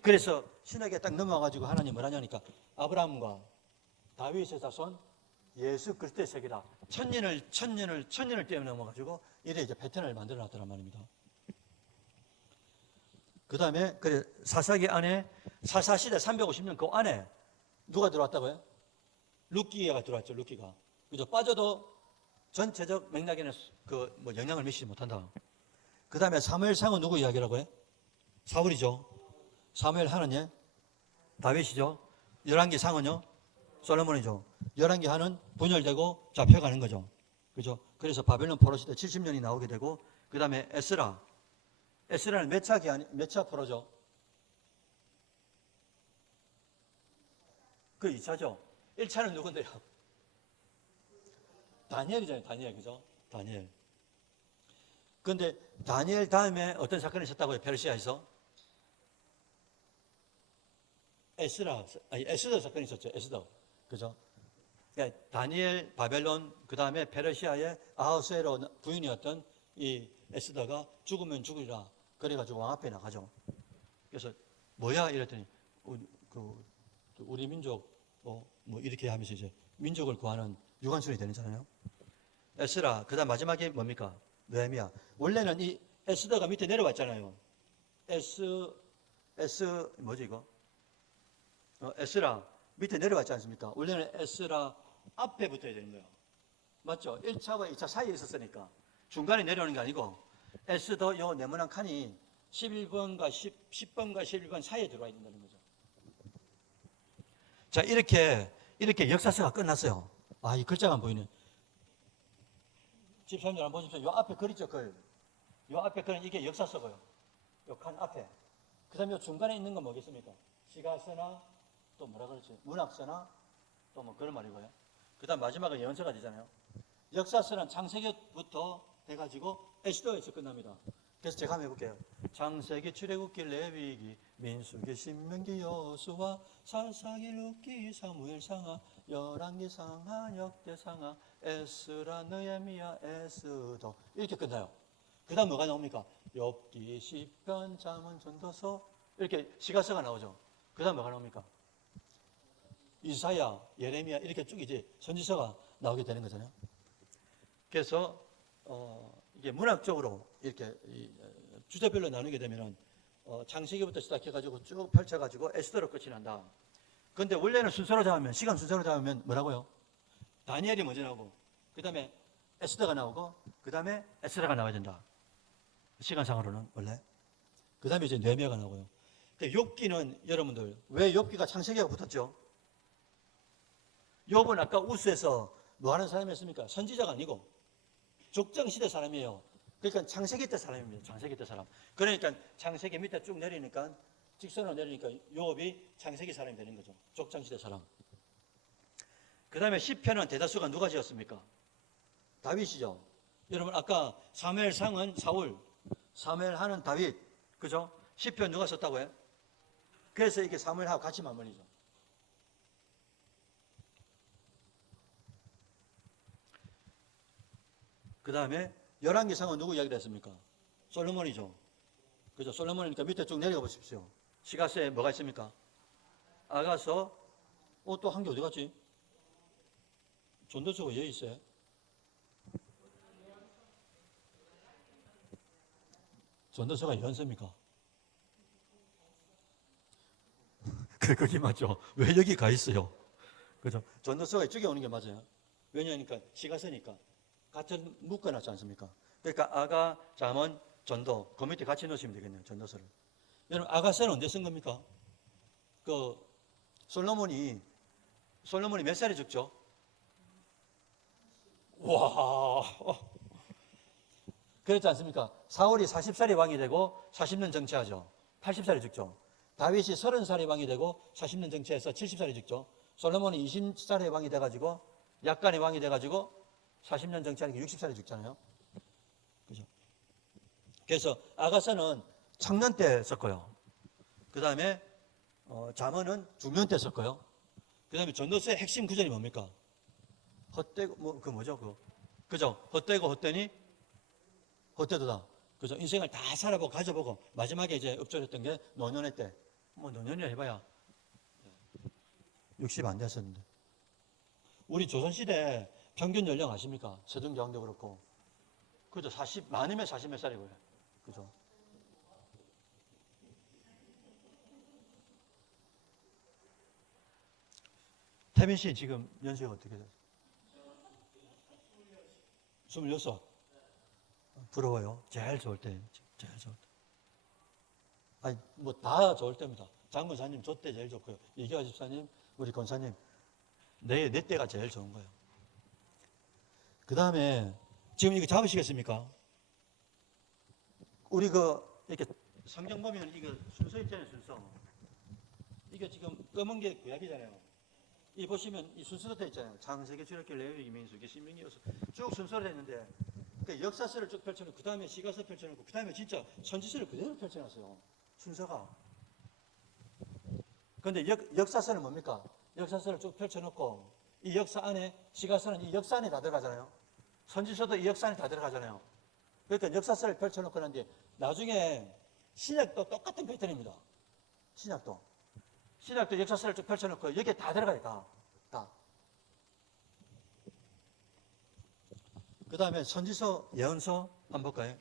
그래서 신학에 딱 넘어가가지고 하나님 뭐라 하니까 아브라함과 다윗의 자손 예수 그리스도의 세계다. 천년을 뛰어넘어가지고 이래 이제 패턴을 만들어 놨더란 말입니다. 그 다음에 그래 사사기 안에 사사시대 350년 그 안에 누가 들어왔다고요? 룻기가 들어왔죠. 룻기가. 그죠? 빠져도 전체적 맥락에는 그 뭐 영향을 미치지 못한다. 그 다음에 사무엘상은 누구 이야기라고 해? 사울이죠. 사무엘 하는요? 다윗이죠. 열왕기 상은요? 솔로몬이죠. 열왕기 하는 분열되고 잡혀가는 거죠. 그죠? 그래서 바벨론 포로 시대 70년이 나오게 되고 그 다음에 에스라는 몇 차 포로죠? 그 2차죠. 1차는 누군데요? 다니엘이잖아요. 다니엘. 그죠? 다니엘. 그런데 다니엘 다음에 어떤 사건이 있었다고요? 페르시아에서? 에스더 사건이 있었죠. 에스더. 그죠? 그러니까 다니엘, 바벨론, 그 다음에 페르시아의 아하수에로 부인이었던 이 에스더가 죽으면 죽으리라. 그래가지고 왕 앞에 나가죠. 그래서 뭐야? 이랬더니 우리 민족 뭐 이렇게 하면서 이제 민족을 구하는 유관순이 되잖아요. 에스라. 그 다음 마지막에 뭡니까? 느헤미야. 원래는 이 에스더가 밑에 내려왔잖아요. 뭐지 이거? 에스라 밑에 내려왔지 않습니까? 원래는 에스라 앞에 붙어야 되는 거예요. 맞죠? 1차와 2차 사이에 있었으니까 중간에 내려오는 게 아니고 에스더 요 네모난 칸이 11번과 10번과 11번 사이에 들어와 있는 거죠. 자, 이렇게 역사서가 끝났어요. 아, 이 글자가 안 보이네. 집사님들 한번 보십시오. 요 앞에 글 있죠, 글. 요 앞에 글은 이게 역사서고요. 요 칸 앞에. 그 다음에 요 중간에 있는 건 뭐겠습니까? 시가서나 또 뭐라 그러지? 문학서나 또 뭐 그런 말이고요. 그 다음 마지막은 예언서가 되잖아요. 역사서는 창세기부터 돼가지고 에스더에서 끝납니다. 그래서 제가 한번 해볼게요. 창세기, 출애굽기, 레위기, 민수기, 신명기, 여호수아, 사사기, 룻기, 사무엘상하, 열왕기상하, 역대상하, 에스라, 느헤미야, 에스더 이렇게 끝나요. 그 다음 뭐가 나옵니까? 욥기, 시편, 잠언, 전도서 이렇게 시가서가 나오죠. 그 다음 뭐가 나옵니까? 이사야, 예레미야 이렇게 쭉 이제 선지서가 나오게 되는 거잖아요. 그래서 이게 문학적으로 이렇게 주제별로 나누게 되면은 창세기부터 시작해가지고 쭉 펼쳐가지고 에스더로 끝이 난다. 그런데 원래는 시간 순서로 잡으면 뭐라고요? 다니엘이 먼저 나오고 그 다음에 에스더가 나오고 그 다음에 에스라가 나와야 된다. 시간상으로는 원래. 그 다음에 이제 느헤미야가 나오고요. 욥기는 여러분들 왜 욥기가 창세기가 붙었죠? 욥은 아까 우스에서 뭐 하는 사람이었습니까? 선지자가 아니고 족장시대 사람이에요. 그러니까 창세기 때 사람입니다. 창세기 때 사람. 그러니까 창세기 밑에 쭉 내리니까 직선으로 내리니까 욥이 창세기 사람이 되는 거죠. 족장시대 사람. 그 다음에 시편은 대다수가 누가 지었습니까? 다윗이죠. 여러분 아까 사무엘상은 사울, 사무엘하는 다윗, 그죠? 시편 누가 썼다고요? 그래서 이게 사무엘하고 같이 맞물리죠. 그 다음에 열왕기상은 누구 이야기를 했습니까? 솔로몬이죠. 그죠? 솔로몬이니까 밑에 쭉 내려가 보십시오. 시가스에 뭐가 있습니까? 아가서, 또 한 개 어디 갔지? 전도서가 여기 있어요. 전도서가 연서입니까? 그게 맞죠. 왜 여기 가 있어요? 그죠? 전도서가 이쪽에 오는 게 맞아요. 왜냐하니까 시가서니까 같은 묶어놨지 않습니까? 그러니까 아가, 잠언, 전도 그 밑에 같이 넣으시면 되겠네요. 전도서를. 여러분 아가서는 언제 쓴 겁니까? 그 솔로몬이 몇 살에 죽죠? 와, 그렇지 않습니까? 사울이 40살에 왕이 되고 40년 정치하죠. 80살에 죽죠. 다윗이 30살에 왕이 되고 40년 정치해서 70살에 죽죠. 솔로몬이 20살에 왕이 돼가지고 약간의 왕이 돼가지고 40년 정치하니까 60살에 죽잖아요. 그죠? 그래서 아가서는 청년 때 썼고요. 그 다음에 잠언은 중년 때 썼고요. 그 다음에 전도서의 핵심 구절이 뭡니까? 헛되고 그죠? 헛되고 헛되니 헛되도다. 그죠? 인생을 다 살아보고 가져보고 마지막에 이제 읊조렸던 게 노년의 때. 노년이라 해봐야 60 안 됐었는데. 우리 조선시대 평균 연령 아십니까? 세종대왕도 그렇고. 그죠? 40, 많으면 40 몇 살이고요. 그죠? 태민 씨 지금 연세가 어떻게 돼요? 26. 부러워요. 제일 좋을 때. 제일 좋을 때. 아니, 뭐 다 좋을 때입니다. 장군사님 저 때 제일 좋고요. 이기화 집사님, 우리 권사님, 내 때가 제일 좋은 거예요. 그 다음에 지금 이거 잡으시겠습니까? 우리 이렇게 성경 보면 이거 순서 있잖아요, 순서. 이게 지금 검은 게 구약이잖아요. 이 보시면 이 순서가 되어 있잖아요. 창세기, 출애굽기, 레위기, 민수기, 신명기, 요소 쭉 순서로 됐는데 그 역사서를 쭉 펼쳐놓고 그 다음에 시가서 펼쳐놓고 그 다음에 진짜 선지서를 그대로 펼쳐놨어요. 순서가. 그런데 역사서는 뭡니까? 역사서를 쭉 펼쳐놓고 이 역사 안에 시가서는 이 역사 안에 다 들어가잖아요. 선지서도 이 역사 안에 다 들어가잖아요. 그러니까 역사서를 펼쳐놓고 난 뒤에 나중에 신약도 똑같은 패턴입니다. 신약도 역사서를 쭉 펼쳐놓고 여기에 다 들어가요. 다. 그 다음에 선지서, 예언서 한번 볼까요?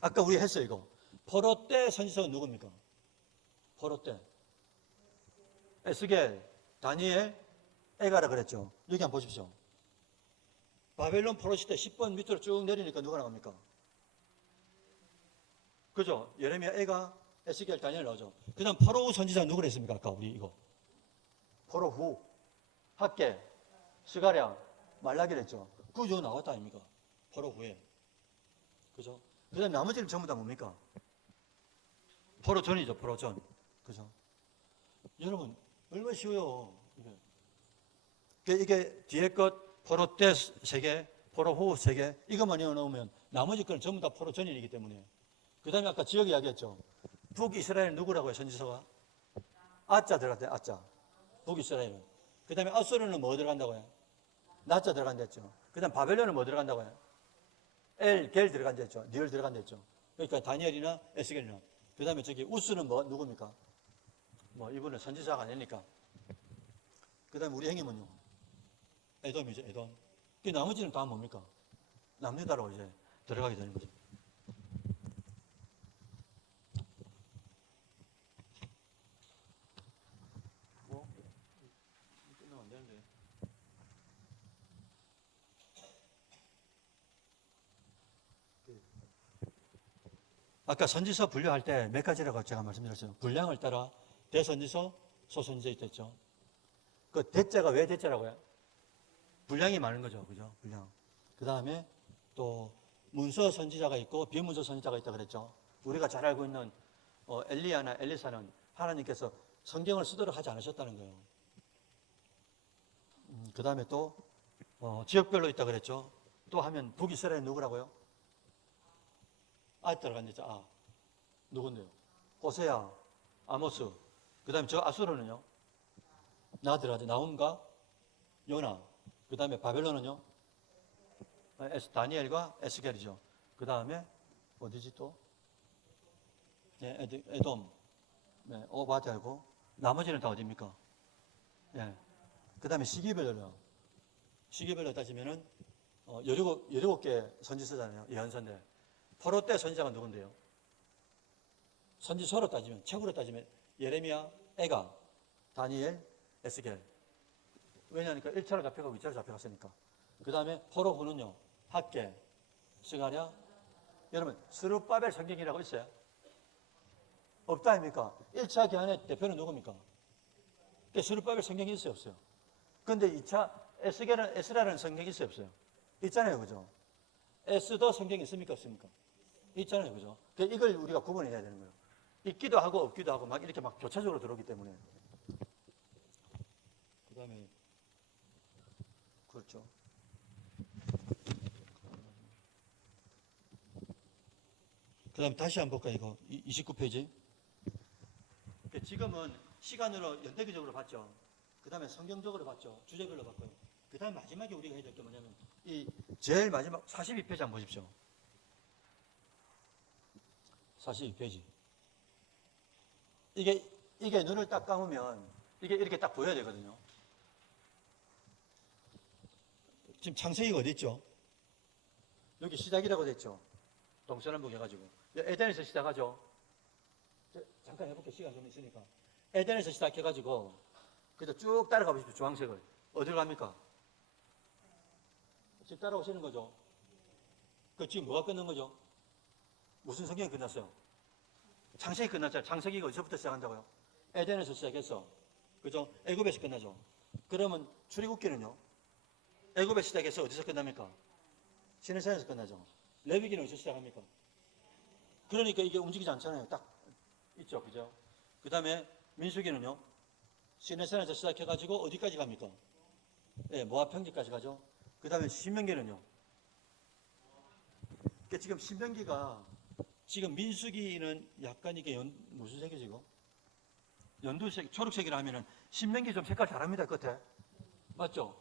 아까 우리 했어요 이거. 포로 때 선지서가 누굽니까? 포로 때 에스겔, 다니엘, 에가라 그랬죠. 여기 한번 보십시오. 바벨론 포로 시대 10번 밑으로 쭉 내리니까 누가 나옵니까? 그죠? 예레미야, 에가, 에스겔, 다니엘 나오죠. 그 다음 포로 후 선지자 누구를 했습니까? 아까 우리 이거. 포로 후, 학계, 스가랴, 말라기를 했죠. 그거 나왔다 아닙니까? 포로 후에. 그죠? 그 다음 나머지는 전부 다 뭡니까? 포로 전이죠, 포로 전. 그죠? 여러분, 얼마나 쉬워요. 이게 뒤에 것, 포로 때 3개, 포로 후 3개, 이것만 넣어놓으면 나머지 건 전부 다 포로 전이기 때문에. 그 다음에 아까 지역 이야기했죠. 북이스라엘 누구라고요, 선지서가? 아자 들어갔대요, 아자. 북이스라엘은. 그 다음에 아수르는 뭐 들어간다고요? 나자 들어간댔죠. 그 다음 바벨론은 뭐 들어간다고요? 겔 들어간댔죠. 니얼 들어간댔죠. 그러니까 다니엘이나 에스겔이나. 그 다음에 저기 우스는 누굽니까? 이분은 선지자가 아니니까. 그 다음에 우리 형님은요? 에돔이죠, 에돔. 그 나머지는 다 뭡니까? 남유다로 이제 들어가게 되는 거죠. 끝나면 안 되는데. 아까 선지서 분류할 때 몇 가지라고 제가 말씀드렸어요. 분량을 따라 대선지서, 소선지서 있었죠. 그 대자가 왜 대자라고요? 분량이 많은 거죠. 그죠? 분량. 그 다음에 또 문서 선지자가 있고 비문서 선지자가 있다 그랬죠. 우리가 잘 알고 있는 엘리야나 엘리사는 하나님께서 성경을 쓰도록 하지 않으셨다는 거예요. 그 다음에 또 지역별로 있다 그랬죠. 또 하면 북이스라엘 누구라고요? 들어갔죠. 누군데요? 호세야, 아모스. 그 다음에 저 아수르는요? 들어가죠. 나홈과 요나. 그 다음에 바벨론은요? 다니엘과 에스겔이죠. 그 다음에 어디지 또? 예, 에돔, 네, 오바댜고 나머지는 다 어디입니까? 예. 그 다음에 시기별로 따지면은 17개 선지서잖아요. 예언서인데 포로 때 선지자가 누군데요? 선지서로 따지면, 책으로 따지면 예레미야, 에가, 다니엘, 에스겔. 왜냐하니까 1차로 잡혀가고 2차로 잡혀갔으니까. 그 다음에 포로 후는요, 학계, 스가랴. 여러분, 스룹바벨 성경이라고 있어요? 없다 아닙니까? 1차 기한의 대표는 누굽니까? 스룹바벨 성경이 있어요, 없어요? 근데 2차 에스라는 성경이 있어요, 없어요? 있잖아요, 그죠? 에스도 성경이 있습니까, 없습니까? 있잖아요, 그죠? 이걸 우리가 구분해야 되는 거예요. 있기도 하고 없기도 하고 막 이렇게 막 교차적으로 들어오기 때문에. 그 다음에, 그렇죠. 그 다음에 다시 한번 볼까요, 이거? 29페이지. 지금은 시간으로 연대기적으로 봤죠. 그 다음에 성경적으로 봤죠. 주제별로 봤고요. 그 다음 마지막에 우리가 해야 될 게 뭐냐면, 이 제일 마지막 42페이지 한번 보십시오. 42페이지. 이게 눈을 딱 감으면 이게 이렇게 딱 보여야 되거든요. 지금 창세기가 어디 있죠? 여기 시작이라고 됐죠. 동서남북 해가지고. 에덴에서 시작하죠. 잠깐 해볼게요. 시간 좀 있으니까. 에덴에서 시작해가지고 그래서 쭉 따라가 보십시오. 주황색을. 어디로 갑니까? 지금 따라오시는 거죠. 지금 뭐가 끝난 거죠? 무슨 성경이 끝났어요? 창세기 끝났잖아요. 창세기가 어디서부터 시작한다고요? 에덴에서 시작했어. 그죠? 애굽에서 끝나죠. 그러면 출애굽기는요? 애굽에서 시작해서 어디서 끝납니까? 시내산에서 끝나죠. 레위기는 어디서 시작합니까? 그러니까 이게 움직이지 않잖아요. 딱 있죠. 그죠? 그 다음에 민수기는요? 시내산에서 시작해가지고 어디까지 갑니까? 네, 모압 평지까지 가죠. 그 다음에 신명기는요? 그러니까 지금 신명기가 지금 민수기는 약간 이게 무슨 색이지 이거? 연두색, 초록색이라 하면은 신명기 좀 색깔 다릅니다. 끝에. 맞죠?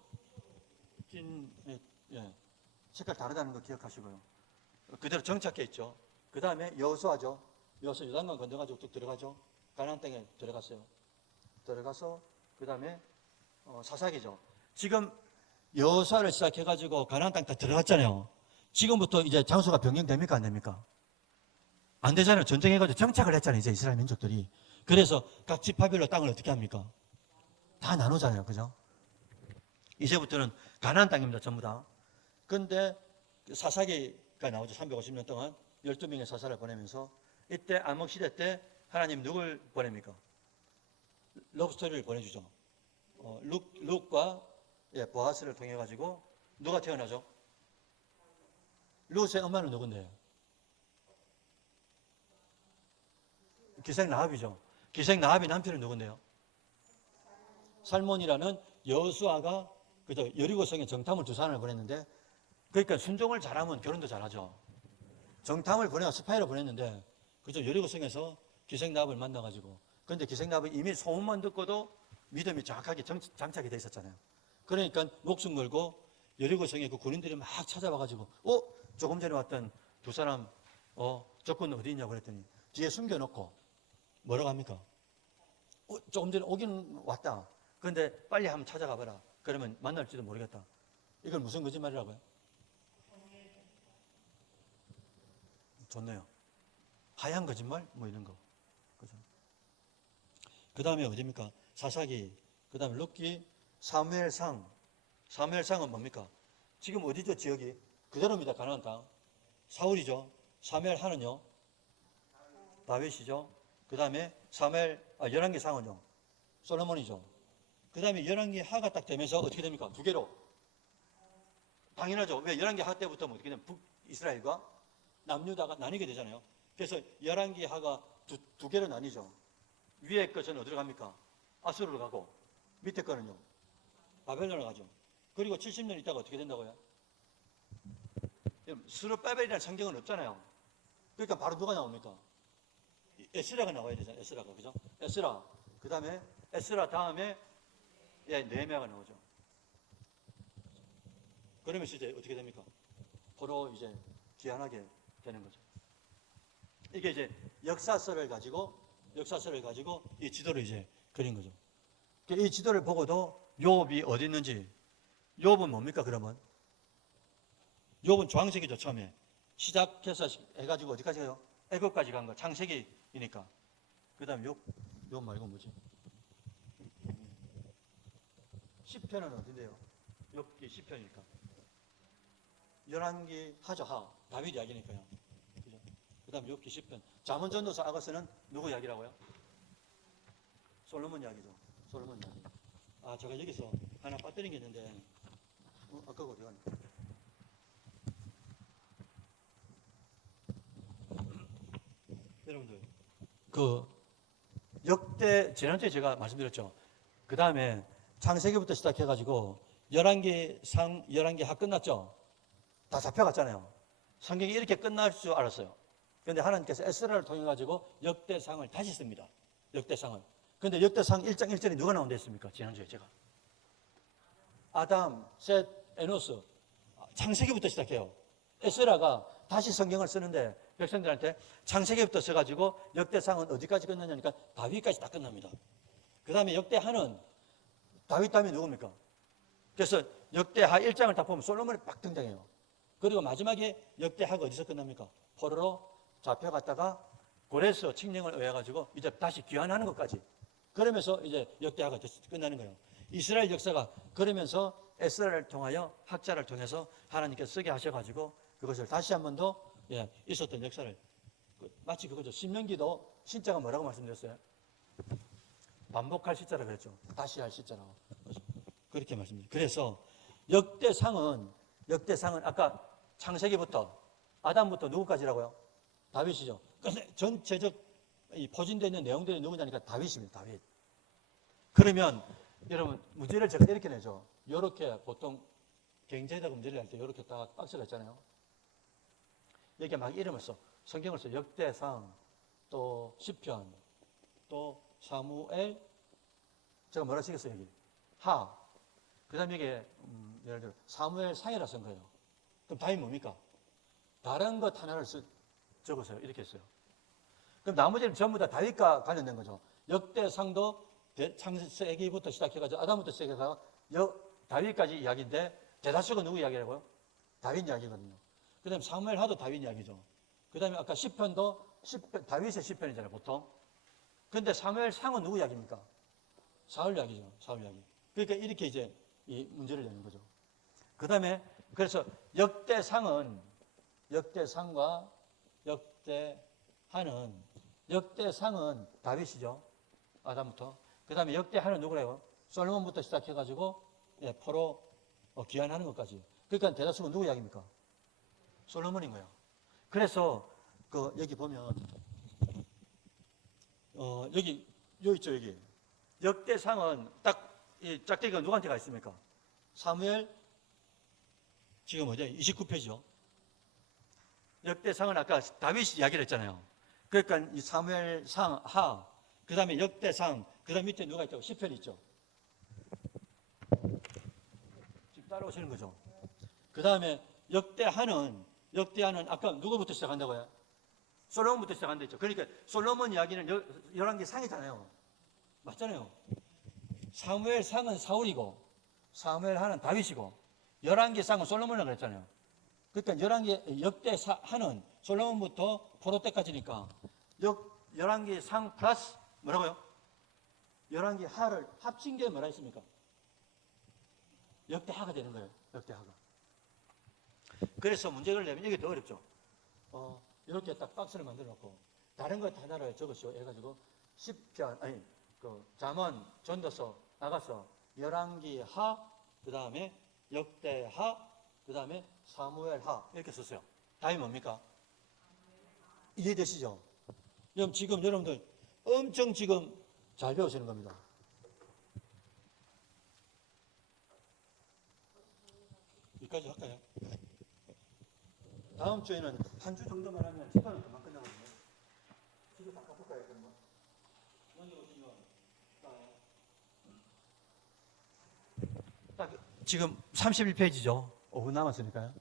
예. 색깔 다르다는 거 기억하시고요. 그대로 정착해 있죠. 그 다음에 여호수아죠. 여호수아 요단강 건너가지고 쭉 들어가죠. 가나안 땅에 들어갔어요. 들어가서 그 다음에 사사기죠. 지금 여호수아를 시작해가지고 가나안 땅 다 들어갔잖아요. 지금부터 이제 장소가 변경됩니까 안 됩니까? 안 되잖아요. 전쟁해가지고 정착을 했잖아요. 이제 이스라엘 민족들이. 그래서 각 지파별로 땅을 어떻게 합니까? 다 나누잖아요. 그죠? 이제부터는 가나안 땅입니다. 전부 다. 근데 사사기가 나오죠. 350년 동안 12명의 사사를 보내면서 이때 암흑 시대 때 하나님 누굴 보냅니까? 러브스토리를 보내주죠. 룩과 보아스를 통해 가지고 누가 태어나죠? 룻의 엄마는 누군데요? 기생 라합이죠. 기생 라합의 남편은 누군데요? 살몬이라는 여호수아가 그죠? 여리고성에 정탐을 두 사람을 보냈는데 그러니까 순종을 잘하면 결혼도 잘하죠. 정탐을 보내가 스파이를 보냈는데 그죠? 여리고성에서 기생 라합을 만나가지고 그런데 기생 라합은 이미 소문만 듣고도 믿음이 정확하게 장착이 돼 있었잖아요. 그러니까 목숨 걸고 여리고성에 그 군인들이 막 찾아와가지고 조금 전에 왔던 두 사람 적군 어디 있냐고 그랬더니 뒤에 숨겨놓고 뭐라고 합니까? 조금 전에 오긴 왔다. 그런데 빨리 한번 찾아가 봐라. 그러면 만날지도 모르겠다. 이걸 무슨 거짓말이라고요? 좋네요. 하얀 거짓말? 뭐 이런 거. 그죠? 그 다음에 어디입니까? 사사기, 그 다음에 룻기, 사무엘상. 사무엘상은 뭡니까? 지금 어디죠, 지역이? 그대로입니다, 가나안 땅. 사울이죠. 사무엘하는요? 다윗이죠. 그 다음에 열왕기상은요? 솔로몬이죠. 그 다음에 열왕기하가 딱 되면서 어떻게 됩니까? 두 개로. 당연하죠. 왜 열왕기하 때부터 어떻게 되면 북이스라엘과 남유다가 나뉘게 되잖아요. 그래서 열왕기하가 두 개로 나뉘죠. 위에 것은 어디로 갑니까? 아수르로 가고 밑에 거는요? 바벨론으로 가죠. 그리고 70년 있다가 어떻게 된다고요? 스룹바벨이라는 성경은 없잖아요. 그러니까 바로 누가 나옵니까? 에스라가 나와야 되잖아요. 에스라가. 그죠? 에스라. 그 다음에 에스라 다음에 네헤미야가 나오죠. 그러면 이제 어떻게 됩니까? 포로 이제 귀환하게 되는 거죠. 이게 이제 역사서를 가지고 이 지도를 이제 그린 거죠. 이 지도를 보고도 욥이 어디 있는지, 욥은 뭡니까 그러면? 욥은 주황색이죠. 처음에 시작해서 해가지고 어디까지 가요? 애굽까지 간 거. 창세기이니까. 그 다음에 욥 말고 뭐지? 시편은 어딘데요? 욥기 시편이니까. 열왕기 하죠. 다윗 이야기니까요. 그죠? 그 다음에 욥기 시편. 잠언 전도서 아가서는 누구 이야기라고요? 솔로몬 이야기죠. 솔로몬 이야기. 제가 여기서 하나 빠뜨린 게 있는데, 아까 어디 갔나? 여러분들, 역대, 지난주에 제가 말씀드렸죠. 그 다음에 창세기부터 시작해가지고, 열왕기 하 끝났죠? 다 잡혀갔잖아요. 성경이 이렇게 끝날 줄 알았어요. 그런데 하나님께서 에스라를 통해가지고 역대상을 다시 씁니다. 역대상을. 그런데 역대상 1장 1절에 누가 나온다 했습니까? 지난주에 제가. 아담, 셋, 에노스. 창세기부터 시작해요. 에스라가 다시 성경을 쓰는데 백성들한테 창세기부터 써가지고 역대상은 어디까지 끝났냐니까 다윗까지 다 끝납니다. 그 다음에 역대하는 다윗 다음에 누굽니까? 그래서 역대하 1장을 다 보면 솔로몬이 빡 등장해요. 그리고 마지막에 역대하가 어디서 끝납니까? 포로로 잡혀갔다가 고레스 칙령을 의해가지고 이제 다시 귀환하는 것까지. 그러면서 이제 역대하가 끝나는 거예요. 이스라엘 역사가 그러면서 에스라를 통하여 학자를 통해서 하나님께서 쓰게 하셔가지고 그것을 다시 한 번 더 있었던 역사를 마치 그거죠. 신명기도 신자가 뭐라고 말씀드렸어요? 반복할 시자라고 그랬죠. 다시 할 시자라고. 그렇게 말씀드렸죠. 그래서 역대상은 아까 창세기부터 아담부터 누구까지라고요? 다윗이죠. 근데 전체적 포진되어 있는 내용들이 누구냐니까 다윗입니다. 다윗. 그러면 여러분 문제를 제가 이렇게 내죠. 이렇게 보통 경제에다가 문제를 낼 때 이렇게 딱 박스가 있잖아요. 여기에 막 이름을 써. 성경을 써. 역대상, 또 시편, 또 사무엘. 제가 뭐라 쓰겠어요 여기? 그 다음에 여기 예를 들어 사무엘 상이라 쓴 거예요. 그럼 다윗 뭡니까? 다른 것 하나를 적으세요. 이렇게 했어요. 그럼 나머지는 전부 다 다윗과 관련된 거죠. 역대상도 창세기부터 시작해가지고 아담부터 시작해서 다윗까지 이야기인데 대다수가 누구 이야기라고요? 다윗 이야기거든요. 그 다음에 사무엘하도 다윗 이야기죠. 그 다음에 아까 시편도 다윗의 시편이잖아요, 보통. 근데 사무엘상은 누구 이야기입니까? 사울 이야기죠, 사울 이야기. 그러니까 이렇게 이제 이 문제를 내는 거죠. 그 다음에 그래서 역대상과 역대상은 다윗이죠. 아담부터. 그 다음에 역대하는 누구래요? 솔로몬부터 시작해가지고 포로 귀환하는 것까지. 그러니까 대다수가 누구 이야기입니까? 솔로몬인 거예요. 그래서 여기 보면 여기 있죠 여기. 역대상은 딱 이 짝대기가 누구한테 가 있습니까? 사무엘 지금 29페이지요. 역대상은 아까 다윗이 이야기를 했잖아요. 그러니까 이 사무엘상 그 다음에 역대상, 그 다음 밑에 누가 있다고? 시편 있죠. 지금 따라오시는 거죠. 그 다음에 역대하는 아까 누구부터 시작한다고요? 솔로몬부터 시작한다 했죠. 그러니까 솔로몬 이야기는 11개 상이잖아요. 맞잖아요. 사무엘상은 사울이고 사무엘하는 다윗이고 11개 상은 솔로몬이라고 그랬잖아요. 그러니까 11개 역대하는 솔로몬부터 포로 때까지니까 11개 상 플러스 뭐라고요? 11개 하를 합친 게 뭐라 했습니까? 역대하가 되는 거예요. 역대하가. 그래서 문제를 내면 이게 더 어렵죠. 이렇게 딱 박스를 만들어 놓고 다른 것 하나를 적으시오 해가지고 시편 잠언 전도서 나가서 열왕기 그 다음에 역대하 그 다음에 사무엘하 이렇게 썼어요. 답이 뭡니까? 이해되시죠? 그럼 지금 여러분들 엄청 지금 잘 배우시는 겁니다. 여기까지 할까요? 다음 주에는 한 주 정도만 하면 시간은 금방 끝나거든요. 시간 다 깎을까요, 그러면? 여기 보시면 딱 지금 31페이지죠. 5분 남았으니까요.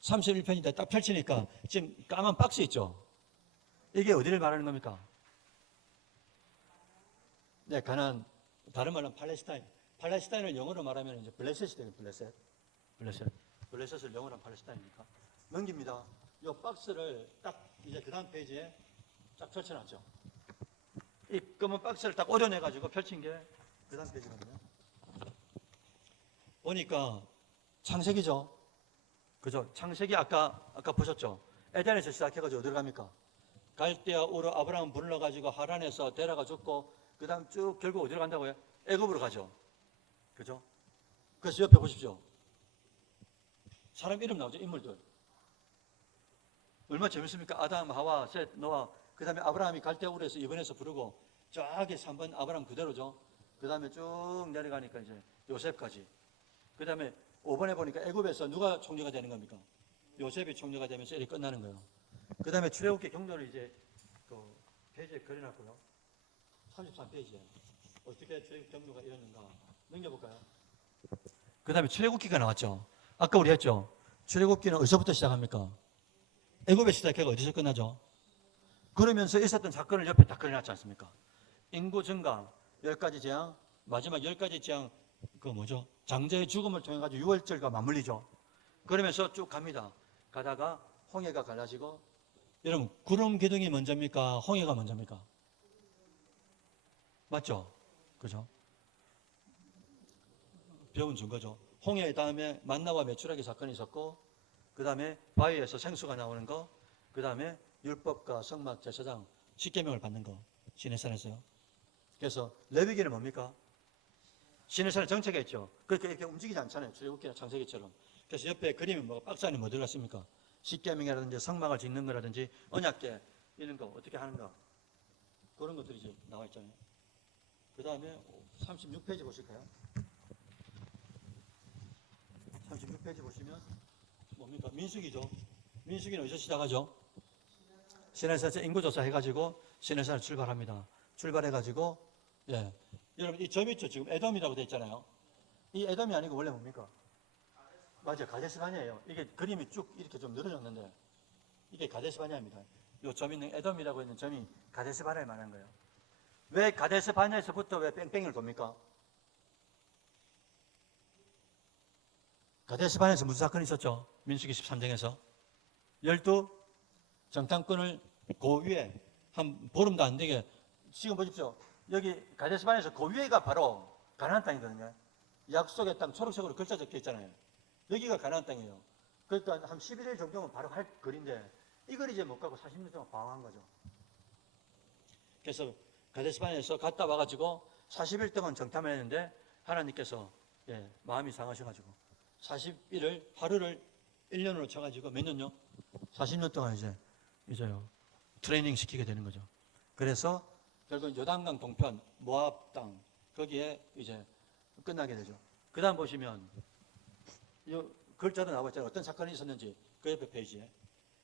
31편인데 딱 펼치니까 지금 까만 박스 있죠? 이게 어디를 말하는 겁니까? 네, 가나안. 다른 말로는 팔레스타인. 팔레스타인을 영어로 말하면 이제 블레셋이 되겠죠. 블레셋. 블레셋. 블레셋을 영어로 하면 팔레스타인이니까. 넘깁니다. 이 박스를 딱 이제 그 다음 페이지에 쫙 펼쳐놨죠. 이 검은 박스를 딱 오려내가지고 펼친 게 그 다음 페이지거든요. 보니까 창세기죠. 그죠? 창세기 아까 보셨죠? 에덴에서 시작해가지고 어디로 갑니까? 갈대아 우르 아브라함 불러가지고 하란에서 데려가 줬고 그 다음 쭉 결국 어디로 간다고요? 애굽으로 가죠. 그죠? 그래서 옆에 보십시오. 사람 이름 나오죠. 인물들. 얼마나 재밌습니까? 아담, 하와, 셋, 노아. 그 다음에 아브라함이 갈대아 우르에서 이번에서 부르고 저기 3번 아브라함 그대로죠. 그 다음에 쭉 내려가니까 이제 요셉까지. 그 다음에 5번에 보니까 애굽에서 누가 총리가 되는 겁니까? 요셉이 총리가 되면서 일이 끝나는 거예요. 그 다음에 출애굽기 경로를 이제 그 페이지에 그려놨고요. 33페이지에 어떻게 출애굽 경로가 이었는가 넘겨볼까요? 그 다음에 출애굽기가 나왔죠. 아까 우리 했죠. 출애굽기는 어디서부터 시작합니까? 애굽에 시작해서 어디서 끝나죠? 그러면서 있었던 사건을 옆에 다 그려놨지 않습니까? 인구 증가, 10가지 재앙, 마지막 10가지 재앙, 그 뭐죠? 장자의 죽음을 통해 가지고 유월절과 맞물리죠. 그러면서 쭉 갑니다. 가다가 홍해가 갈라지고, 여러분 구름 기둥이 먼저입니까? 홍해가 먼저입니까? 맞죠? 그죠? 배운 증거죠. 홍해 다음에 만나와 메추라기 사건이 있었고, 그 다음에 바위에서 생수가 나오는 거, 그 다음에 율법과 성막 제사장 십계명을 받는 거, 시내산에서요. 그래서 레위기는 뭡니까? 시내산에 정체가 있죠. 그렇게 이렇게 움직이지 않잖아요. 출애굽기나 창세기처럼. 그래서 옆에 그림이 뭐가 박스 안에 뭐 들어갔습니까? 십계명이라든지 성막을 짓는 거라든지 언약궤 이런 거 어떻게 하는가 그런 것들이 이제 나와 있잖아요. 그 다음에 36페이지 보실까요? 36페이지 보시면 뭡니까? 민수기죠. 민수기는 어디서 시작하죠? 시내산에서 인구조사 해가지고 시내산을 출발합니다. 출발해가지고 예, 여러분 이 점 있죠? 지금 에돔이라고 되어 있잖아요. 이 에돔이 아니고 원래 뭡니까? 맞아요. 가데스바냐예요. 이게 그림이 쭉 이렇게 좀 늘어졌는데 이게 가데스바냐입니다. 요 점 있는 에돔이라고 있는 점이 가데스바냐를 말하는 거예요. 왜 가데스바냐에서부터 왜 뺑뺑이를 돕니까? 가데스바냐에서 무슨 사건이 있었죠? 민수기 13장에서 12 정탐꾼을 그 위에 한 보름도 안 되게 지금 보십시오. 여기 가데스바냐에서 그 위에가 바로 가나안 땅이거든요. 약속의 땅 초록색으로 글자 적혀 있잖아요. 여기가 가나안 땅이에요. 그러니까 한 11일 정도면 바로 할 거리인데 이걸 이제 못 가고 40년 동안 방황한 거죠. 그래서 가데스바냐에서 갔다 와가지고 40일 동안 정탐을 했는데 하나님께서 마음이 상하셔가지고 41을 하루를 1년으로 쳐가지고 몇 년요? 40년 동안 이제요 트레이닝 시키게 되는 거죠. 그래서 결국 요단강 동편 모압 땅 거기에 이제 끝나게 되죠. 그 다음 보시면 이 글자도 나와 있잖아요. 어떤 사건이 있었는지 그 옆에 페이지에.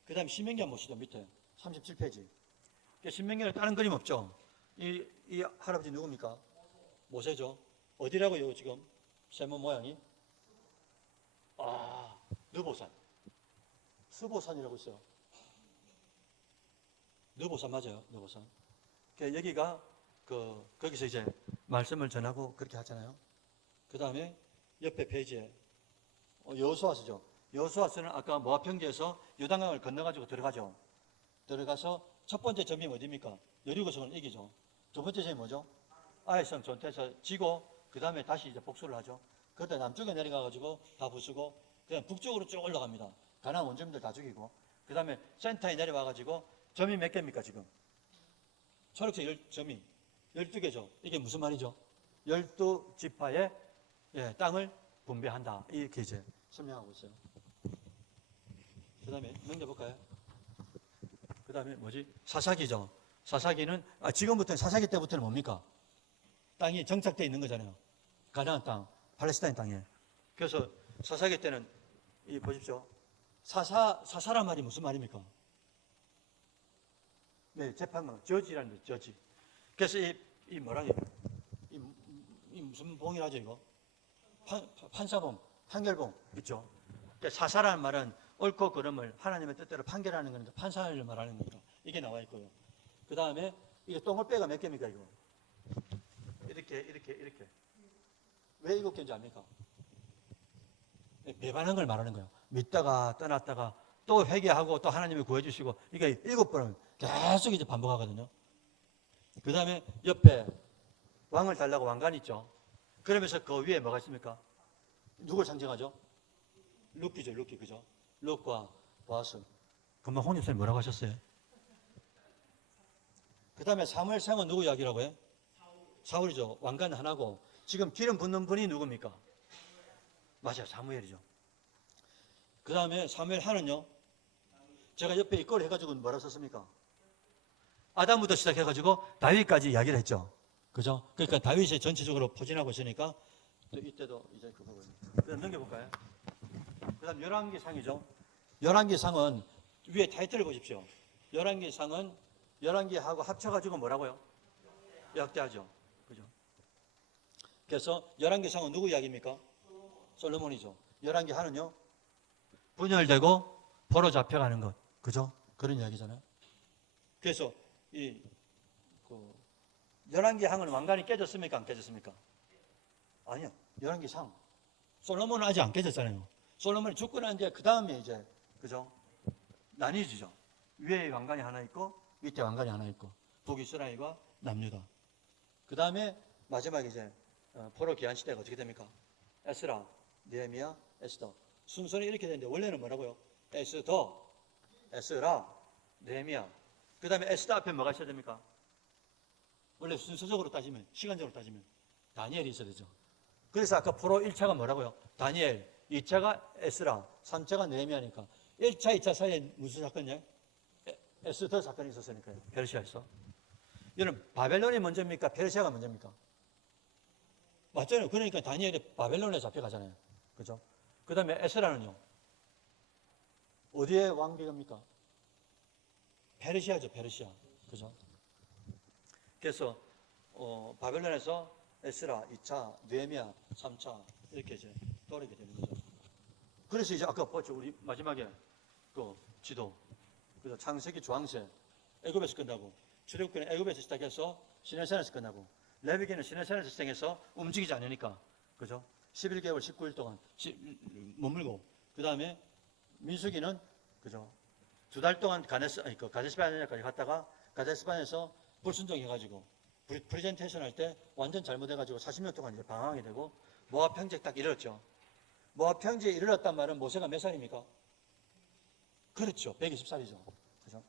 그 다음 신명기 한번 보시죠. 밑에 37페이지. 신명기는 다른 그림 없죠. 이 할아버지 누굽니까? 모세죠. 어디라고요 지금? 세모 모양이? 아, 느보산. 스보산이라고 있어요. 느보산 맞아요. 느보산. 여기가 거기서 이제 말씀을 전하고 그렇게 하잖아요. 그 다음에 옆에 페이지에 여호수아서죠. 여호수아서는 아까 모압 평지에서 요단강을 건너가지고 들어가죠. 들어가서 첫 번째 점이 어디입니까? 여리고성을 이기죠. 두 번째 점이 뭐죠? 아이성 전투에서 지고 그 다음에 다시 이제 복수를 하죠. 그때 남쪽에 내려가가지고 다 부수고 그냥 북쪽으로 쭉 올라갑니다. 가나안 원주민들 다 죽이고 그 다음에 센터에 내려와가지고 점이 몇 개입니까 지금? 초록색 점이 12개죠. 이게 무슨 말이죠? 12지파의 땅을 분배한다. 이렇게 이제 설명하고 있어요. 그 다음에 넘겨볼까요? 그 다음에 뭐지? 사사기죠. 사사기는 지금부터는 사사기 때부터는 뭡니까? 땅이 정착되어 있는 거잖아요. 가나안 땅, 팔레스타인 땅에. 그래서 사사기 때는 이 보십시오. 사사란 말이 무슨 말입니까? 네, 재판관, 저지라는 거, 저지. 그래서 이 뭐라고 해요? 이 무슨 봉이라죠, 이거? 판사봉, 판결봉, 있죠? 그러니까 사사라는 말은 옳고 그름을 하나님의 뜻대로 판결하는 겁니다. 판사를 말하는 겁니다. 이게 나와 있고요. 그 다음에 이게 똥을빼가 몇 개입니까 이거? 이렇게. 왜 7개인지 압니까? 배반한 걸 말하는 거예요. 믿다가 떠났다가 또 회개하고 또 하나님이 구해주시고 이게 7번을 계속 이제 반복하거든요. 그 다음에 옆에 왕을 달라고 왕관 있죠. 그러면서 그 위에 뭐가 있습니까? 누굴 상징하죠? 룩이죠, 룩이, 그죠? 룩과 보아스. 금방 홍님선생님 뭐라고 하셨어요? 그 다음에 사무엘상은 누구 이야기라고 해? 사울이죠. 왕관 하나고. 지금 기름 붓는 분이 누굽니까? 맞아요, 사무엘이죠. 그 다음에 사무엘 하는요? 제가 옆에 이걸 해가지고 뭐라고 썼습니까? 아담부터 시작해가지고 다윗까지 이야기를 했죠. 그죠? 그러니까 다윗이 전체적으로 포진하고 있으니까 또 이때도 이제 그거고요. 그다음 넘겨볼까요? 그다음 열왕기상이죠. 열왕기상은 위에 타이틀을 보십시오. 열왕기상은 열왕기하고 합쳐가지고 뭐라고요? 역대하죠. 그죠? 그래서 열왕기상은 누구 이야기입니까? 솔로몬이죠. 열왕기하는요? 분열되고 포로 잡혀가는 것. 그죠? 그런 이야기잖아요. 그래서 이 열왕기항은 왕관이 깨졌습니까? 안 깨졌습니까? 아니요. 열왕기상. 솔로몬은 아직 안 깨졌잖아요. 솔로몬이 죽고 난 뒤에 그 다음에 이제 그죠? 나뉘어지죠. 위에 왕관이 하나 있고 밑에 왕관이 하나 있고 북이스라엘과 남유다. 그 다음에 마지막에 이제 포로 기한 시대가 어떻게 됩니까? 에스라, 느헤미야, 에스더. 순서는 이렇게 되는데 원래는 뭐라고요? 에스더, 에스라, 느헤미야. 그 다음에 에스더 앞에 뭐가 있어야 됩니까? 원래 순서적으로 따지면, 시간적으로 따지면 다니엘이 있어야 되죠. 그래서 아까 포로 1차가 뭐라고요? 다니엘, 2차가 에스라, 3차가 느헤미야니까 1차, 2차 사이에 무슨 사건이에요? 에스더 사건이 있었으니까요. 페르시아에서. 여러분, 바벨론이 먼저입니까? 페르시아가 먼저입니까? 맞잖아요. 그러니까 다니엘이 바벨론에 잡혀가잖아요. 그죠? 그 다음에 에스라는요? 어디에 왕비입니까? 페르시아죠, 페르시아. 그죠? 그래서 바벨론에서 에스라 2차, 느헤미야 3차 이렇게 이제 떠오르게 되는 거죠. 그래서 이제 아까 봤죠, 우리 마지막에 그 지도, 그래서 창세기 주황세, 애굽에서 끝나고, 출애굽기는 애굽에서 시작해서 시내산에서 끝나고, 레위기는 시내산에서 시작해서 움직이지 않으니까, 그죠? 11개월 19일 동안 머물고, 그 다음에 민수기는 그죠? 2달 동안 가데스바네아까지 갔다가 가데스바네아에서 불순종해가지고 프레젠테이션 할 때 완전 잘못해가지고 40년 동안 이제 방황하게 되고 모압 평지에 딱 이르렀죠. 모압 평지에 이르렀단 말은 모세가 몇 살입니까? 그렇죠. 120살이죠. 그죠?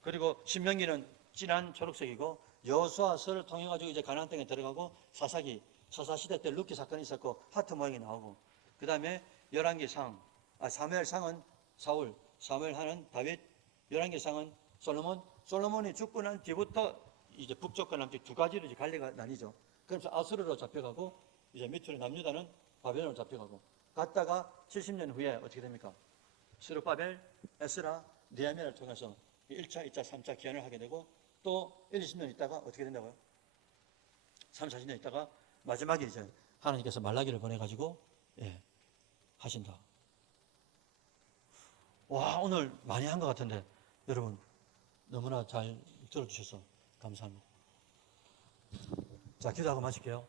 그리고 신명기는 진한 초록색이고 여호수아서를 통해 가지고 이제 가나안 땅에 들어가고 사사시대 때 룻기 사건이 있었고 하트 모양이 나오고 그다음에 열왕기상, 사무엘상은 사울, 사무엘하는 다윗, 열왕기상은 솔로몬이 죽고 난 뒤부터 이제 북쪽과 남쪽 두 가지로 이제 갈래가 나뉘죠. 그래서 아수르로 잡혀가고 이제 밑으로 남유다는 바벨론으로 잡혀가고 갔다가 70년 후에 어떻게 됩니까? 스룹바벨, 에스라, 느헤미야를 통해서 1차, 2차, 3차 기한을 하게 되고 또 1, 20년 있다가 어떻게 된다고요? 3, 40년 있다가 마지막에 이제 하나님께서 말라기를 보내가지고 하신다. 와, 오늘 많이 한 것 같은데 여러분 너무나 잘 들어주셔서 감사합니다. 자, 기도하고 마칠게요.